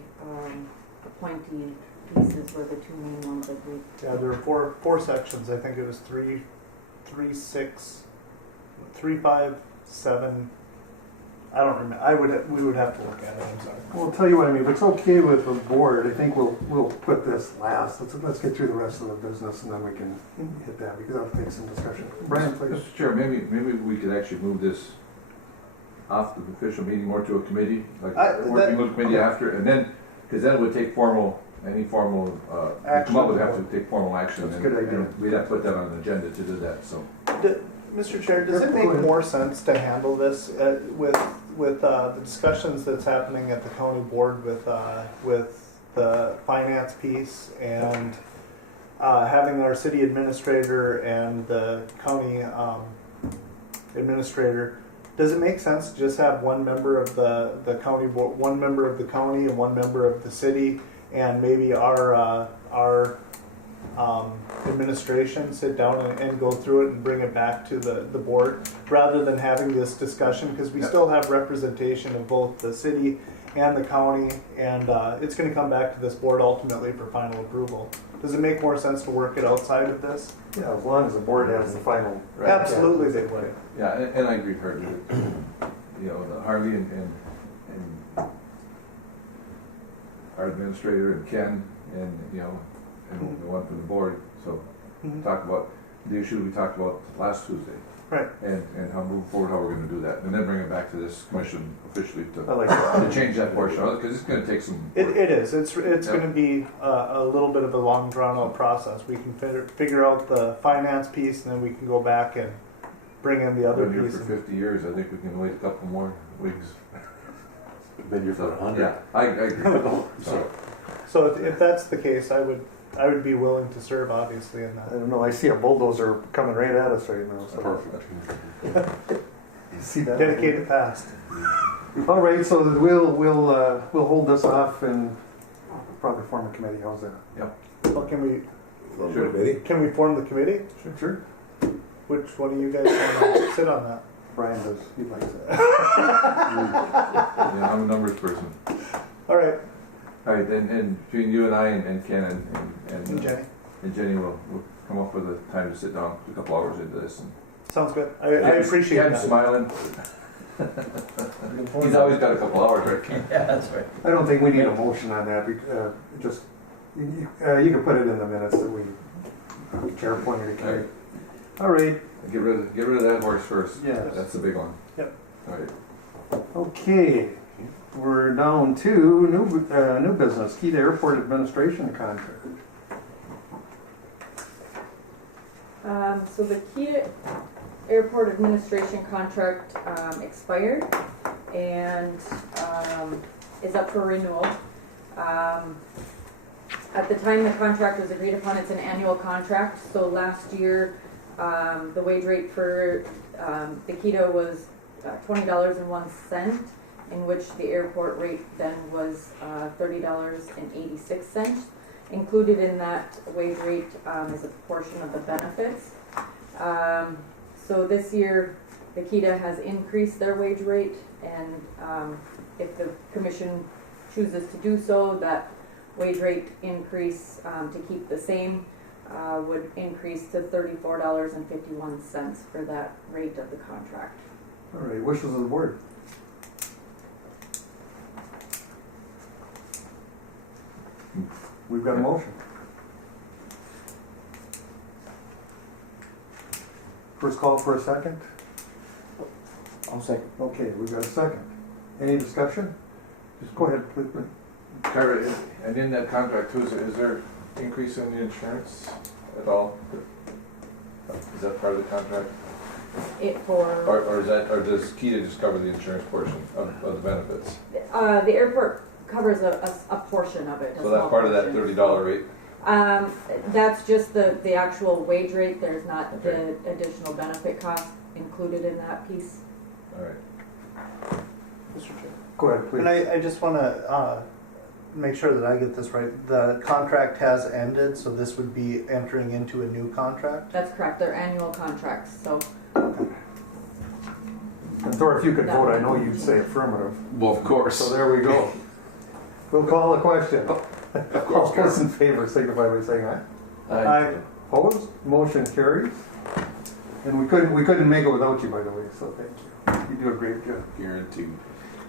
appointee pieces were the two main ones, I believe. Yeah, there were four sections. I think it was 3, 6, 3, 5, 7. I don't remember. We would have to look at it. I'm sorry. Well, I'll tell you what I mean. If it's okay with the board, I think we'll put this last. Let's get through the rest of the business and then we can hit that because that'll take some discussion. Brian, please. Mr. Chair, maybe we could actually move this off the official meeting more to a committee, like working with a committee after, and then, because then it would take any formal, Action. come up would have to take formal action. That's a and- good idea. and we'd have to put that on the agenda to do that, so. Mr. Chair, does Yeah, it go make ahead. more sense to handle this with the discussions that's happening at the county board with the finance piece and having our city administrator and the county administrator? Does it make sense to just have one member of the county board, one member of the county, and one member of the city, and maybe our administration sit down and go through it and bring it back to the board, rather than having this discussion, because we still have representation of both the city and the county, and it's going to come back to this board ultimately for final approval. Does it make more sense to work it outside of this? Yeah, as long as the board has the final. Absolutely, they would. Yeah, and I agree with her. You know, the Harvey and our administrator and Ken and, you know, and the one from the board, so Mhm. talk about the issue we talked about last Tuesday. Right. And how move forward, how we're gonna do that, and then bring it back to this commission officially I to like that. change that portion, because it's gonna take some. It work. is. It's Yeah. going to be a little bit of a long, drawn-out process. We can figure out the finance piece, and then we can go back and bring in the I've other been here piece. for 50 years, I think we can wait a couple more weeks. Been here for 100. Yeah, I agree. So, So if that's the case, I would be willing to serve, obviously, in I that. don't know. I see a bulldozer coming right at us right now. So. perfect. You see that? Dedicated past. All right, so we'll hold this off and probably form a committee. How's that? Well, can we Sure. form the committee? Sure. Which one of you guys want to sit on that? Brian does. He likes that. Yeah, I'm a numbers person. All right, All right, and between you and I and Ken and Jenny. and Jenny, we'll come up with a time to sit down a couple hours into this. And Sounds good. I appreciate Ken's that. smiling. He's always got a couple hours, right, Ken? Yeah, that's right. I don't think we need a motion on that. Just you can put it in the minutes that we chair appointed a committee. All right. Get rid of that horse first. Yes. That's the big one. Yep. All right. Okay. We're down to new business. Key to airport administration contract. So the key to airport administration contract expired and is up for renewal. At the time the contract was agreed upon, it's an annual contract. So last year, the wage rate for the KETA was $20.01, in which the airport rate then was $30.86. Included in that wage rate is a portion of the benefits. So this year, the KEDA has increased their wage rate, and if the commission chooses to do so, that wage rate increase to keep the same would increase to $34.51 for that rate of the contract. All right, wishes of the board. We've got a motion. First call for a second. I'll second. Okay, we've got a second. Any discussion? Just go ahead, please. Kyra, and in that contract too, is there increase in the insurance at all? Is that part of the contract? Or does KEDA just cover the insurance portion of the benefits? The airport covers a portion of it. So that's part of that $30 rate? That's just the actual wage rate. There's not Okay. the additional benefit cost included in that piece. All right. Mr. Chair. Go ahead, please. And I just want to make sure that I get this right. The contract has ended, so this would be entering into a new contract? That's correct. They're annual contracts. So And Thor, if you could vote, I know you'd say affirmative. Well, of course. So there we go. We'll call the question. All those in favor signify by saying aye. Aye. Opposed? Motion carries. And we couldn't make it without you, by the way, so thank you. You do a great job. Guaranteed.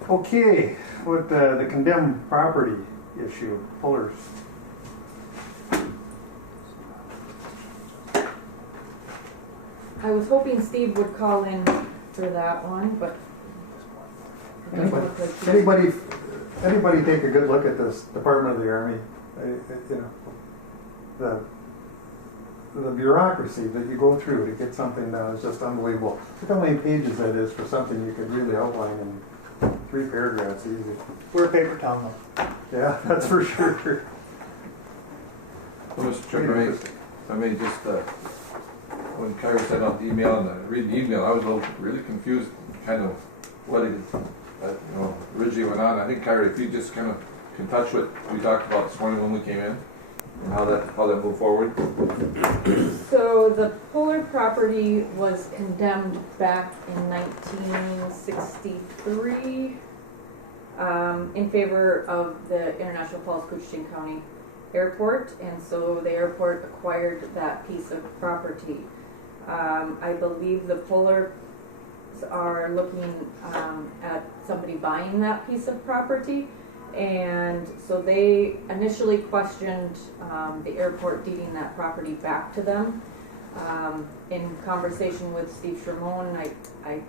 Okay, with the condemned property issue, Pullers. I was hoping Steve would call in for that one, but it doesn't look like he- Anybody take a good look at this Department of the Army? You know, the bureaucracy that you go through to get something done is just unbelievable. Look how many pages that is for something you could really outline in 3 paragraphs easy. We're a paper town though. Yeah, that's for sure. Well, Mr. Chairman, I may just, when Kyra sent out the email and I read the email, I was really confused, kind of what it, originally went on. I think Kyra, if you just kind of can touch what we talked about this morning when we came in, and how that moved forward. So the Puller property was condemned back in 1963 in favor of the International Falls Couchiching County Airport, and so the airport acquired that piece of property. I believe the Pullers are looking at somebody buying that piece of property. And so they initially questioned the airport deeding that property back to them. In conversation with Steve Shermone, I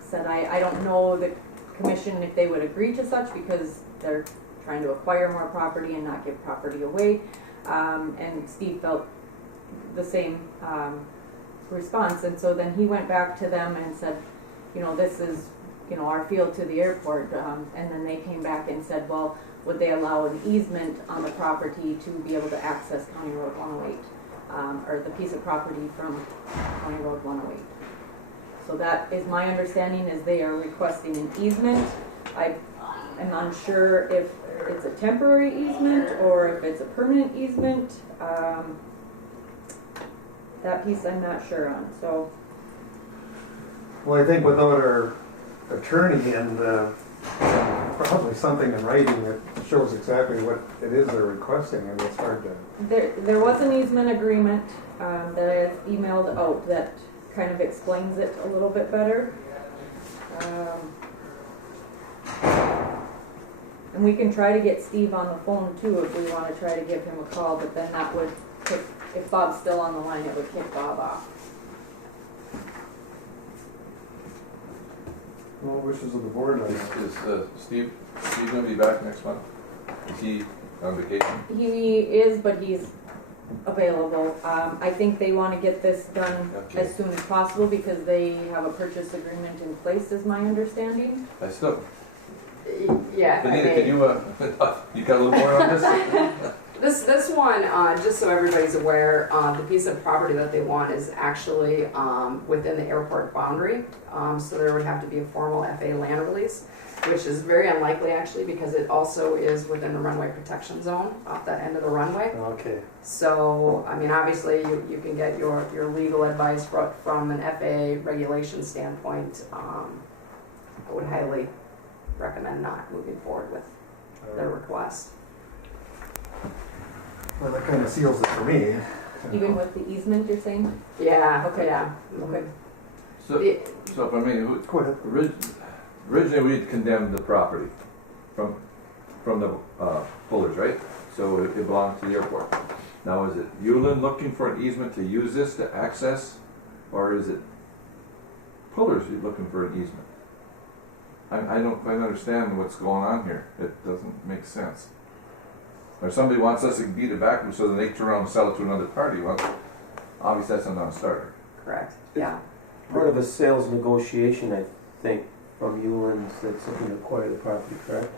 said I don't know the commission if they would agree to such, because they're trying to acquire more property and not give property away. And Steve felt the same response. And so then he went back to them and said, this is our field to the airport, and then they came back and said, well, would they allow an easement on the property to be able to access County Road 108, or the piece of property from County Road 108. So that is my understanding, is they are requesting an easement. I am unsure if it's a temporary easement or if it's a permanent easement. That piece I'm not sure on. So. Well, I think without our attorney and probably something in writing that shows exactly what it is they're requesting, and it's hard to. There was an easement agreement that I emailed out that kind of explains it a little bit better. And we can try to get Steve on the phone too if we want to try to give him a call, but then that would kick, if Bob's still on the line, it would kick Bob off. Well, wishes of the board. Is Steve going to be back next month? Is he on vacation? He is, but he's available. I think they want to get this done as soon as possible because they have a purchase agreement in place, is my understanding. I still. Yeah. Benita, can you you got a little more on this? This one, just so everybody's aware, the piece of property that they want is actually within the airport boundary. So there would have to be a formal FAA land release, which is very unlikely actually because it also is within the runway protection zone off that end of the runway. Okay. So, I mean, obviously you can get your legal advice from an FAA regulation standpoint. I would highly recommend not moving forward with their request. Well, that kind of seals it for me. Even with the easement, you're saying? Yeah, Okay. yeah. Okay. So if I may, Go ahead. originally we had condemned the property from the Fullers, right? So it belonged to the airport. Now is it Yulin looking for an easement to use this to access, or is it Fullers looking for an easement? I don't quite understand what's going on here. It doesn't make sense. Or somebody wants us to beat it back so that they turn around and sell it to another party. Well, obviously that's a non-starter. Correct, yeah. Part of a sales negotiation, I think, from Ulan's that's looking to acquire the property, correct?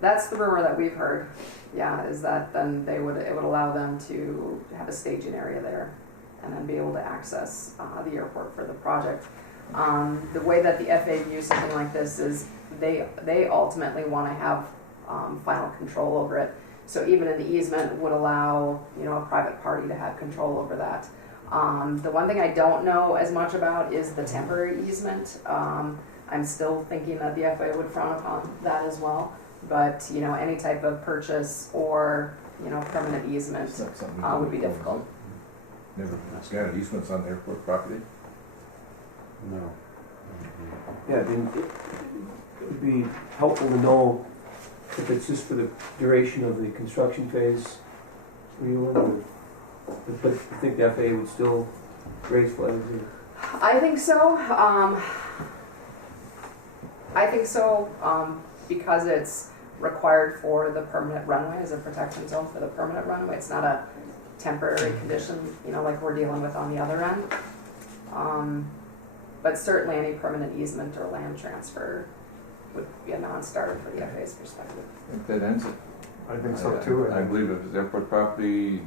That's the rumor that we've heard, yeah, is that then it would allow them to have a staging area there and then be able to access the airport for the project. The way that the FAA views something like this is they ultimately want to have final control over it. So even in the easement would allow, you know, a private party to have control over that. The one thing I don't know as much about is the temporary easement. I'm still thinking that the FAA would frown upon that as well. But, you know, any type of purchase or, you know, permanent easement would be difficult. Never granted easements on airport property. No. Yeah, I mean, it would be helpful to know if it's just for the duration of the construction phase for Ulan, but I think the FAA would still raise flags. I think so. Because it's required for the permanent runway as a protection zone for the permanent runway. It's not a temporary condition, you know, like we're dealing with on the other end. But certainly any permanent easement or land transfer would be a non-starter for the FAA's perspective. I think that ends it. I think so too. I believe if it's airport property,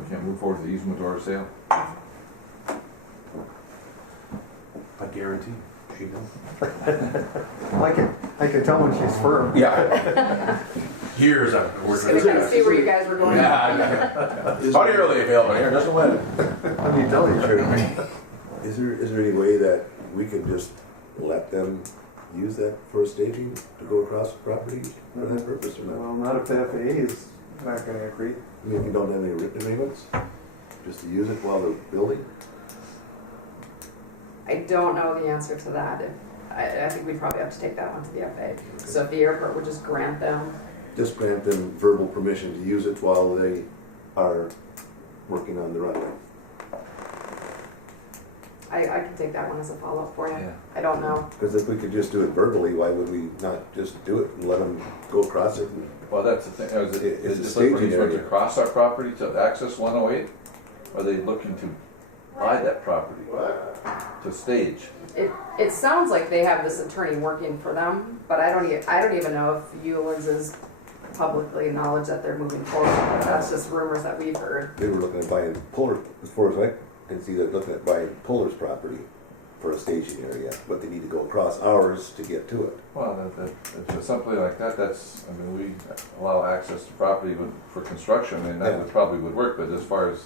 we can't move forward with the easement or a sale. I guarantee she does. I can tell when she's firm. Yeah. Years I've been Just working gonna kind of this. see where you guys were going. Yeah. How early available here, doesn't win. Let me tell you. Is there any way that we can just let them use that for staging to go across the property for that purpose or not? Well, not if the FAA is not going to agree. I mean, if you don't have any written agreements, just to use it while they're building? I don't know the answer to that. I think we'd probably have to take that one to the FAA. So if the airport would just grant them. Just grant them verbal permission to use it while they are working on the runway. I can take that one as a follow-up for you. Yeah. I don't know. Because if we could just do it verbally, why would we not just do it and let them go across it? And Well, that's the thing. Is It's it a just like for staging easement to area. cross our property to access 108? Or are they looking to buy that property to stage? It sounds like they have this attorney working for them, but I don't even know if Eulens is publicly acknowledged that they're moving forward. That's just rumors that we've heard. they were looking at buying Puller, as far as I can see, they're looking at buying Puller's property for a staging area, but they need to go across ours to get to it. Well, if it's something like that, that's, I mean, we allow access to property for construction, and that would probably would work, but as far as,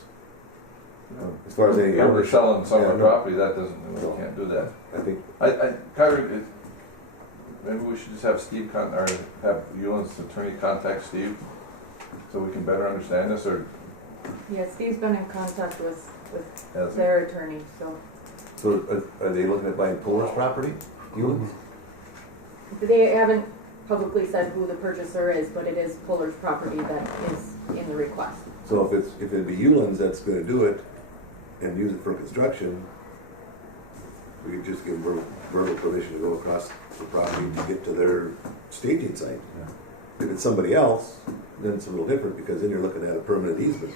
you know, As far as any if we're ownership. selling some of Yeah, our no. property, that doesn't, we can't do that. I think, Kyrie, maybe we should just have Steve or have Ewan's attorney contact Steve, so we can better understand this, or Yeah, Steve's been in contact with has he? their attorney, so. so are they looking at buying Puller's property? You? They haven't publicly said who the purchaser is, but it is Fuller's property that is in the request. So if it'd be Ulan's that's gonna do it and use it for construction, we could just give them verbal permission to go across the property to get to their staging site. If it's somebody else, then it's a little different, because then you're looking at a permanent easement.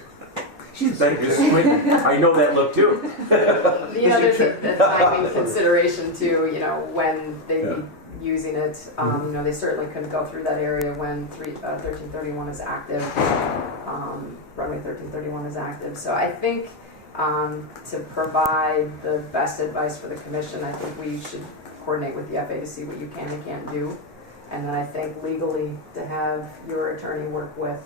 She's been just squinting. I know that look too. You know, there's a timing consideration too, you know, when they'd be using it. You know, they certainly couldn't go through that area when 1331 is active. Runway 1331 is active. So I think to provide the best advice for the commission, I think we should coordinate with the FAA to see what you can and can't do. And then I think legally to have your attorney work with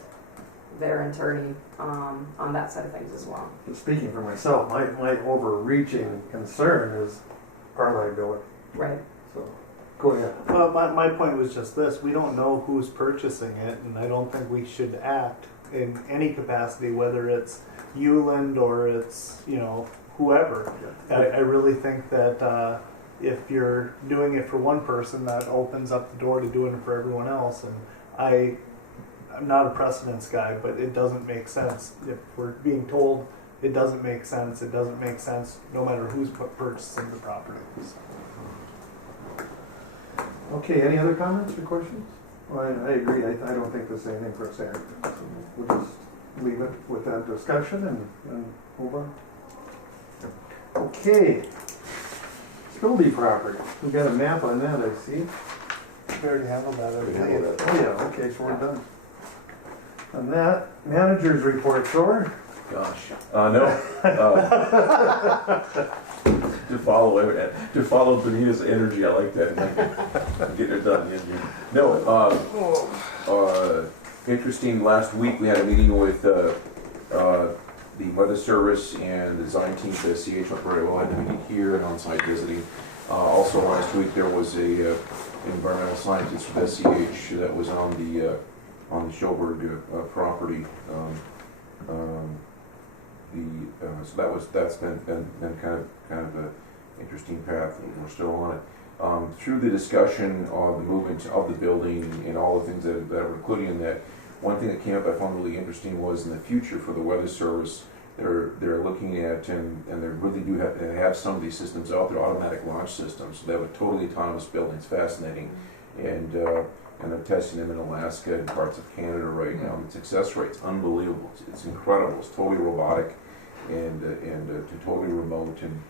their attorney on that side of things as well. Speaking for myself, my overreaching concern is our liability. Right. So, go ahead. Well, my point was just this: we don't know who's purchasing it, and I don't think we should act in any capacity, whether it's Uland or it's whoever. I really think that if you're doing it for one person, that opens up the door to doing it for everyone else. And I'm not a precedence guy, but it doesn't make sense. If we're being told it doesn't make sense, it doesn't make sense no matter who's purchasing the property. Okay, any other comments or questions? Well, I agree. I don't think there's anything for us there. So we'll just leave it with that discussion and move on. Okay. Spilby property. We've got a map on that, I see. We already handled that. We handled that. Oh, yeah, okay, so we're done. On that, manager's report, Thor. Gosh, no. To follow Benita's energy, I like that. Getting it done. No. Interesting. Last week we had a meeting with the Weather Service and the design team for SCH up very well. I had a meeting here and on-site visiting. Also last week there was a environmental scientist from SCH that was on the Schoberg property. So that's been kind of an interesting path. We're still on it. Through the discussion of the movement of the building and all the things that were included in that, one thing that came up I found really interesting was in the future for the Weather Service, they're looking at and they really do have some of these systems out there, automatic launch systems. So they have a totally autonomous building. It's fascinating, and they're testing them in Alaska and parts of Canada right now. The success rate's unbelievable. It's incredible. It's totally robotic and totally remote and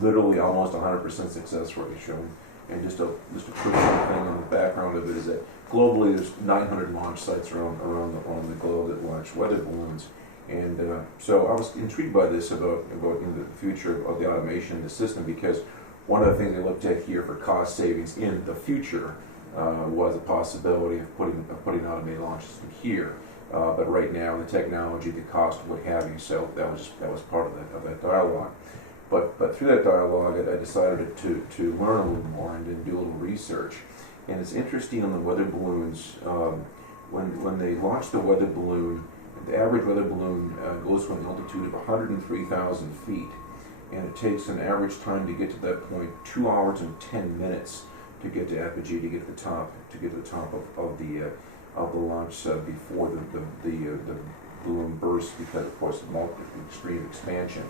literally almost 100% success rate shown. And just a quick thing on the background of it is that globally there's 900 launch sites around the globe that launch weather balloons. And so I was intrigued by this about the future of the automation of the system, because one of the things they looked at here for cost savings in the future was a possibility of putting automated launch system here. But right now the technology, the cost, what have you, so that was part of that dialogue. But through that dialogue, I decided to learn a little more and then do a little research. And it's interesting on the weather balloons, when they launch the weather balloon, the average weather balloon goes from an altitude of 103,000 feet, and it takes an average time to get to that point 2 hours and 10 minutes to get to apogee, to get to the top of the launch before the balloon bursts, because of course of extreme expansion.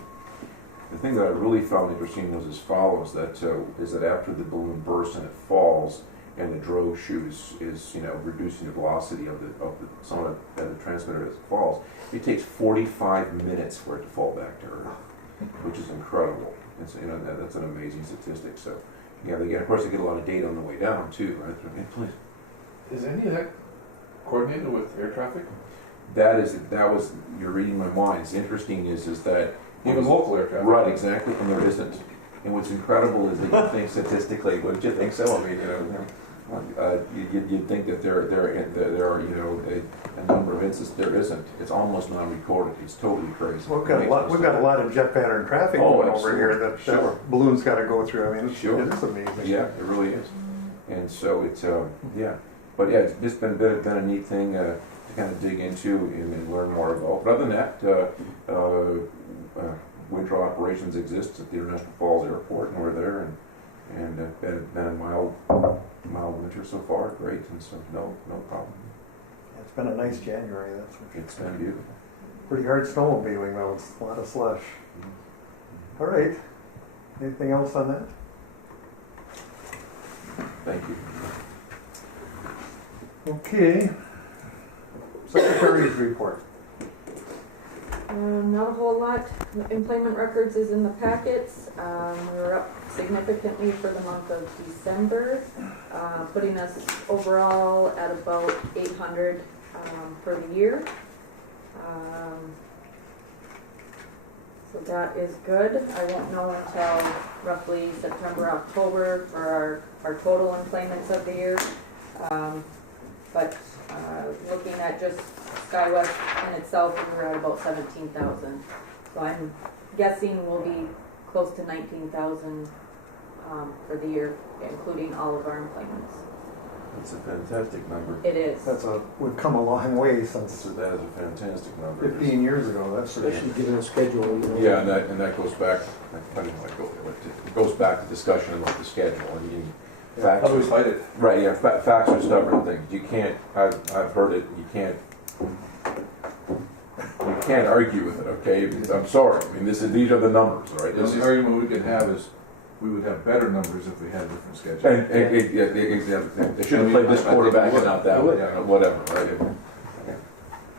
The thing that I really found interesting was as follows: that after the balloon bursts and it falls, and the drogue chute is reducing the velocity of the transmitter as it falls, it takes 45 minutes for it to fall back to Earth, which is incredible. It's, that's an amazing statistic. So of course they get a lot of data on the way down too, right? Please. Is any of that coordinated with air traffic? You're reading my mind. It's interesting is that even local air traffic. Right, exactly, and there isn't. And what's incredible is that you think statistically, wouldn't you think so? I mean, you'd think that there are a number of instances. There isn't. It's almost non-recorded. It's totally crazy. We've got a lot of jet pattern traffic going over here that balloons got to go through. I mean, it is amazing. Yeah, it really is. And so it's but yeah, it's just been a neat thing to kind of dig into and learn more about. But other than that, winter operations exists at the International Falls Airport, and we're there, and been a mild winter so far, great, and so no problem. It's been a nice January, that's for sure. It's been beautiful. Pretty hard snowmobiling though, it's a lot of slush. All right, anything else on that? Thank you. Okay, Secretary's report. Not a whole lot. Employment records is in the packets. We were up significantly for the month of December, putting us overall at about 800 for the year. So that is good. I won't know until roughly September, October for our total employments of the year. But looking at just SkyWest in itself, we were at about 17,000. So I'm guessing we'll be close to 19,000 for the year, including all of our employments. That's a fantastic number. It is. We've come a long way since That is a fantastic number. 15 years ago, that's for sure. Especially given a schedule, you know. Yeah, and that goes back, it goes back to discussion about the schedule. I mean, facts How do we fight it? Right, yeah, facts are stubborn things. You can't, I've heard it, you can't argue with it, okay? I'm sorry, I mean, these are the numbers, all right? The only argument we could have is, we would have better numbers if we had different schedules. They should have played this quarterback and not that one, yeah, whatever, right?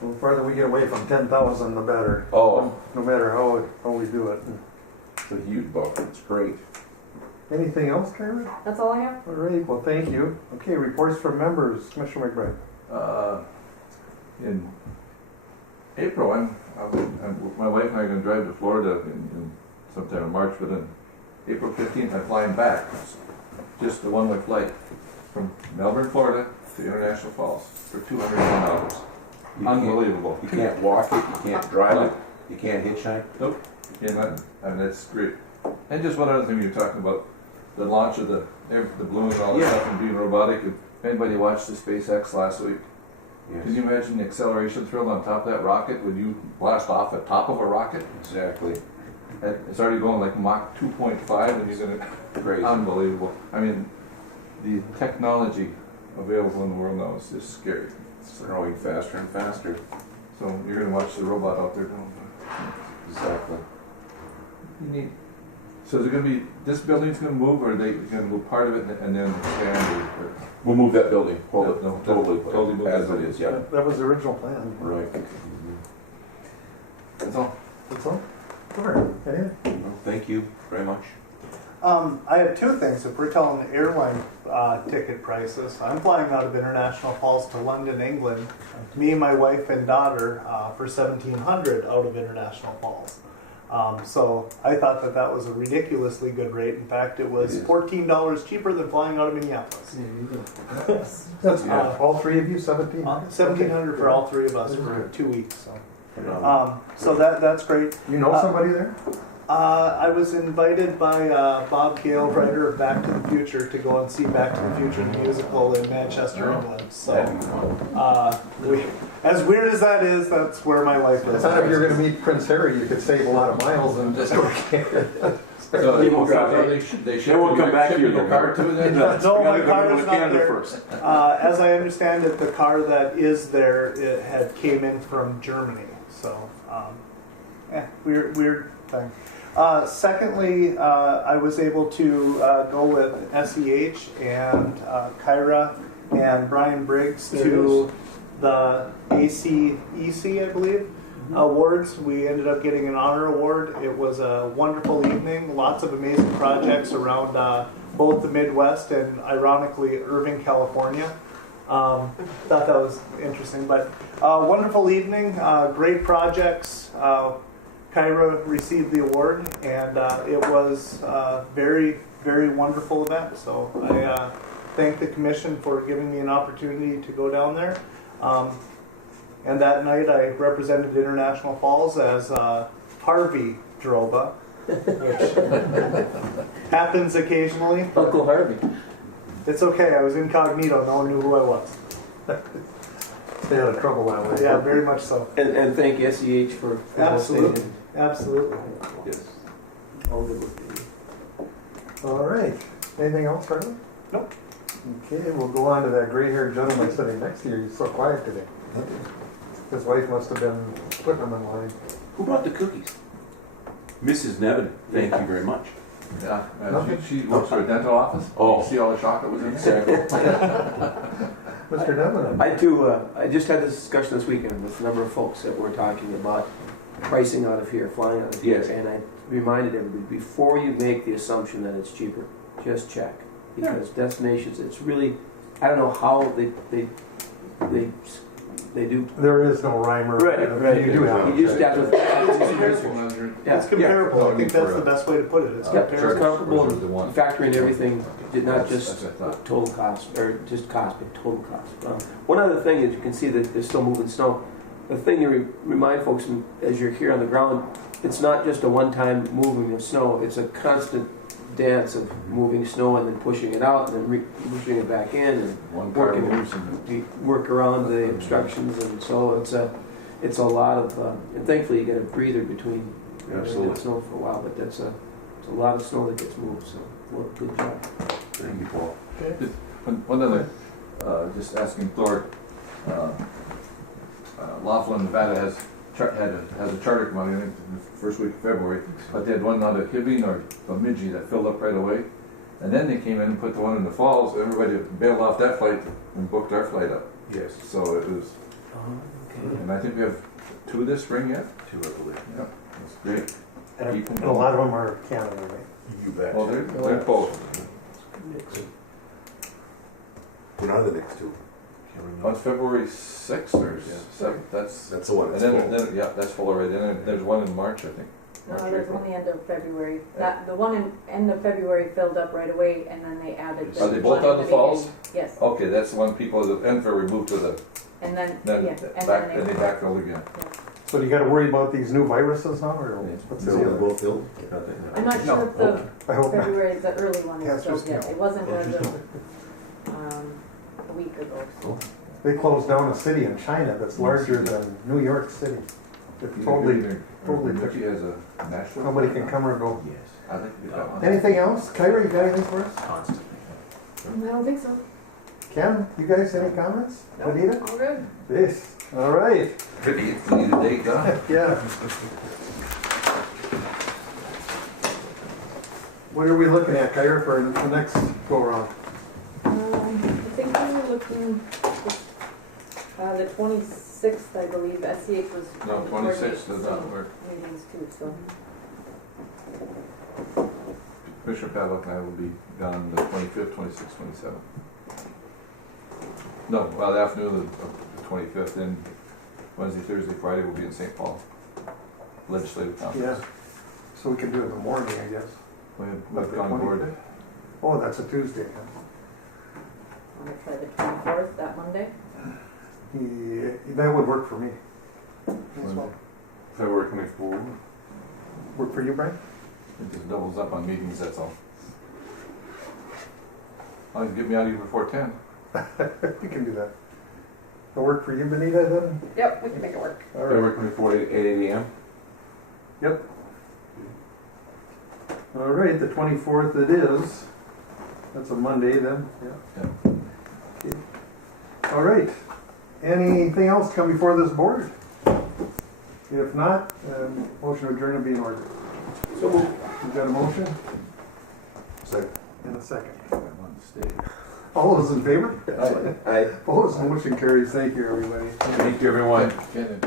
The farther we get away from 10,000, the better. Oh, No matter how we do it. it's a huge bump, it's great. Anything else, Kyra? That's all I have. All right, well, thank you. Okay, reports from members. Commissioner McBride. In April, my wife and I are going to drive to Florida in sometime in March, but in April 15th, I'm flying back. Just the one-way flight from Melbourne, Florida to International Falls for $201. Unbelievable. You can't walk it, you can't drive it, you can't hitchhike. Nope. You can't, I mean, that's great. And just one other thing, you're talking about the launch of the balloon and all that stuff and being robotic. If anybody watched the SpaceX last week, can you imagine the acceleration thrill on top of that rocket when you blast off at top of a rocket? Exactly. It's already going like Mach 2.5 and you're gonna, Crazy. unbelievable. I mean, the technology available in the world now is just scary. It's growing faster and faster. So you're gonna watch the robot out there doing it. Exactly. You need. So is it gonna be, this building's gonna move, or are they gonna move part of it and then expand it? Or? We'll move that building, Totally move as that it is, yeah. That was the original plan. Right. That's all. That's all? All right. Okay. Well, thank you very much. I have two things. If we're telling airline ticket prices, I'm flying out of International Falls to London, England. Me, my wife, and daughter for $1,700 out of International Falls. So I thought that was a ridiculously good rate. In fact, it was $14 cheaper than flying out of Minneapolis. There you go. That's all three of you, 17? $1,700 for all three of us for 2 weeks. Phenomenal. So that's great. You know somebody there? I was invited by Bob Gale, writer of Back to the Future, to go and see Back to the Future the musical in Manchester, England. So, as weird as that is, that's where my life I is. thought if you were going to meet Prince Harry, you could save a lot of miles and just go. So They won't go they They won't come back here, your car too then? No, my car is not Canada there. first. As I understand it, the car that is there it came in from Germany. So, weird thing. Secondly, I was able to go with SEH and Kyra and Brian Briggs to the ACEC, I believe, awards. We ended up getting an honor award. It was a wonderful evening. Lots of amazing projects around both the Midwest and, ironically, Irving, California. Thought that was interesting. But wonderful evening, great projects. Kyra received the award, and it was a very, very wonderful event. So I thank the commission for giving me an opportunity to go down there. And that night I represented International Falls as Harvey Droba, which happens occasionally. Uncle Harvey. It's okay, I was incognito, no one knew who I was. Stay out of trouble that way. Yeah, very much so. And thank SEH for Absolutely. hosting. Absolutely. Yes. All right. Anything else, Harley? Nope. Okay, we'll go on to that gray-haired gentleman sitting next to you. He's so quiet today. His wife must have been putting him in line. Who brought the cookies? Mrs. Nevin, thank you very much. Yeah, she works for a dental office. Oh. You see all the chocolate was in there? Mr. Devlin. I just had this discussion this weekend with a number of folks that were talking about pricing out of here, flying out of here. Yes. And I reminded everybody, before you make the assumption that it's cheaper, just check. Because destinations, it's really, I don't know how they do. There is no rhyme or Right. You do have You just to. have to. Yeah. It's comparable. I think that's the best way to put it. It's Yeah, it's comparable. comparable and factoring everything, not just That's what I thought. total cost, or just cost, but total cost. One other thing is you can see that they're still moving snow. The thing to remind folks, as you're here on the ground, it's not just a one-time moving of snow, it's a constant dance of moving snow and then pushing it out and then pushing it back in and One car working moves and you work around the obstructions, and so it's a lot of, and thankfully you get a breather between Absolutely. snow for a while, but it's a lot of snow that gets moved, so well, good job. Thank you, Paul. Just one other, just asking Thor, Laughlin, Nevada has a charter come out, I think, the first week of February, but they had one out of Hibbing or Bemidji that filled up right away. And then they came in and put the one in the falls, everybody bailed off that flight and booked our flight up. Yes. So it was, Okay. and I think we have 2 this spring yet. 2, I believe. Yeah, that's great. And a lot of them are Canada, right? You bet. Well, they're both. When are the next 2? On February 6th or Yeah. 7th, that's That's the one and that's full. then yeah, that's full already. And then there's one in March, I think. March, No, there's April. one the end of February. That, the one in end of February filled up right away, and then they added. Are they both one on in the falls? beginning. Yes, Okay, that's the one people at the end February moved to the and then, then yeah, and back then then they backfilled again. So do you got to worry about these new viruses now, or what's the So they're deal? both filled? I'm not No. sure if the I hope not. February, the early one Yeah, is it's filled just yet. now. It wasn't as of, a week ago, so. They closed down a city in China that's larger than New York City. It's totally, totally Mickey has a national. nobody can come or go. Yes. I think we got one. Anything else? Kyra, you got anything for us? Constantly. I don't think so. Ken, you guys any comments? Nope, Anita? all good. Yes, all right. Could you need a date, huh? Yeah. What are we looking at, Kyra, for the next go-around? I think we were looking, the 26th, I believe, SCH was. No, 26 does not work. Meetings too, so. Commissioner Pavlik and I will be gone the 25th, 26th, 27th. No, well, the afternoon of the 25th, then Wednesday, Thursday, Friday we'll be in St. Paul. Legislative conference. Yeah. So we can do it in the morning, I guess. We've gone board. Oh, that's a Tuesday. Huh? I'm gonna try the 24th, that Monday. Yeah, that would work for me. As well. February 24. Work for you, Brian? It just doubles up on meetings, that's all. I'll get me out of here before 10. You can do that. That'll work for you, Benita, then? Yep, we can make it work. All right. February 24, 8 a.m. Yep. All right, the 24th it is. That's a Monday then, yeah. Okay. All right. Anything else come before this board? If not, motion to adjourn will be in order. So moved. You got a motion? Second. And a second. I'm on stage. All those in favor? Aye. Opposed, motion carries. Thank you, everybody. Thank you, everyone. Ken and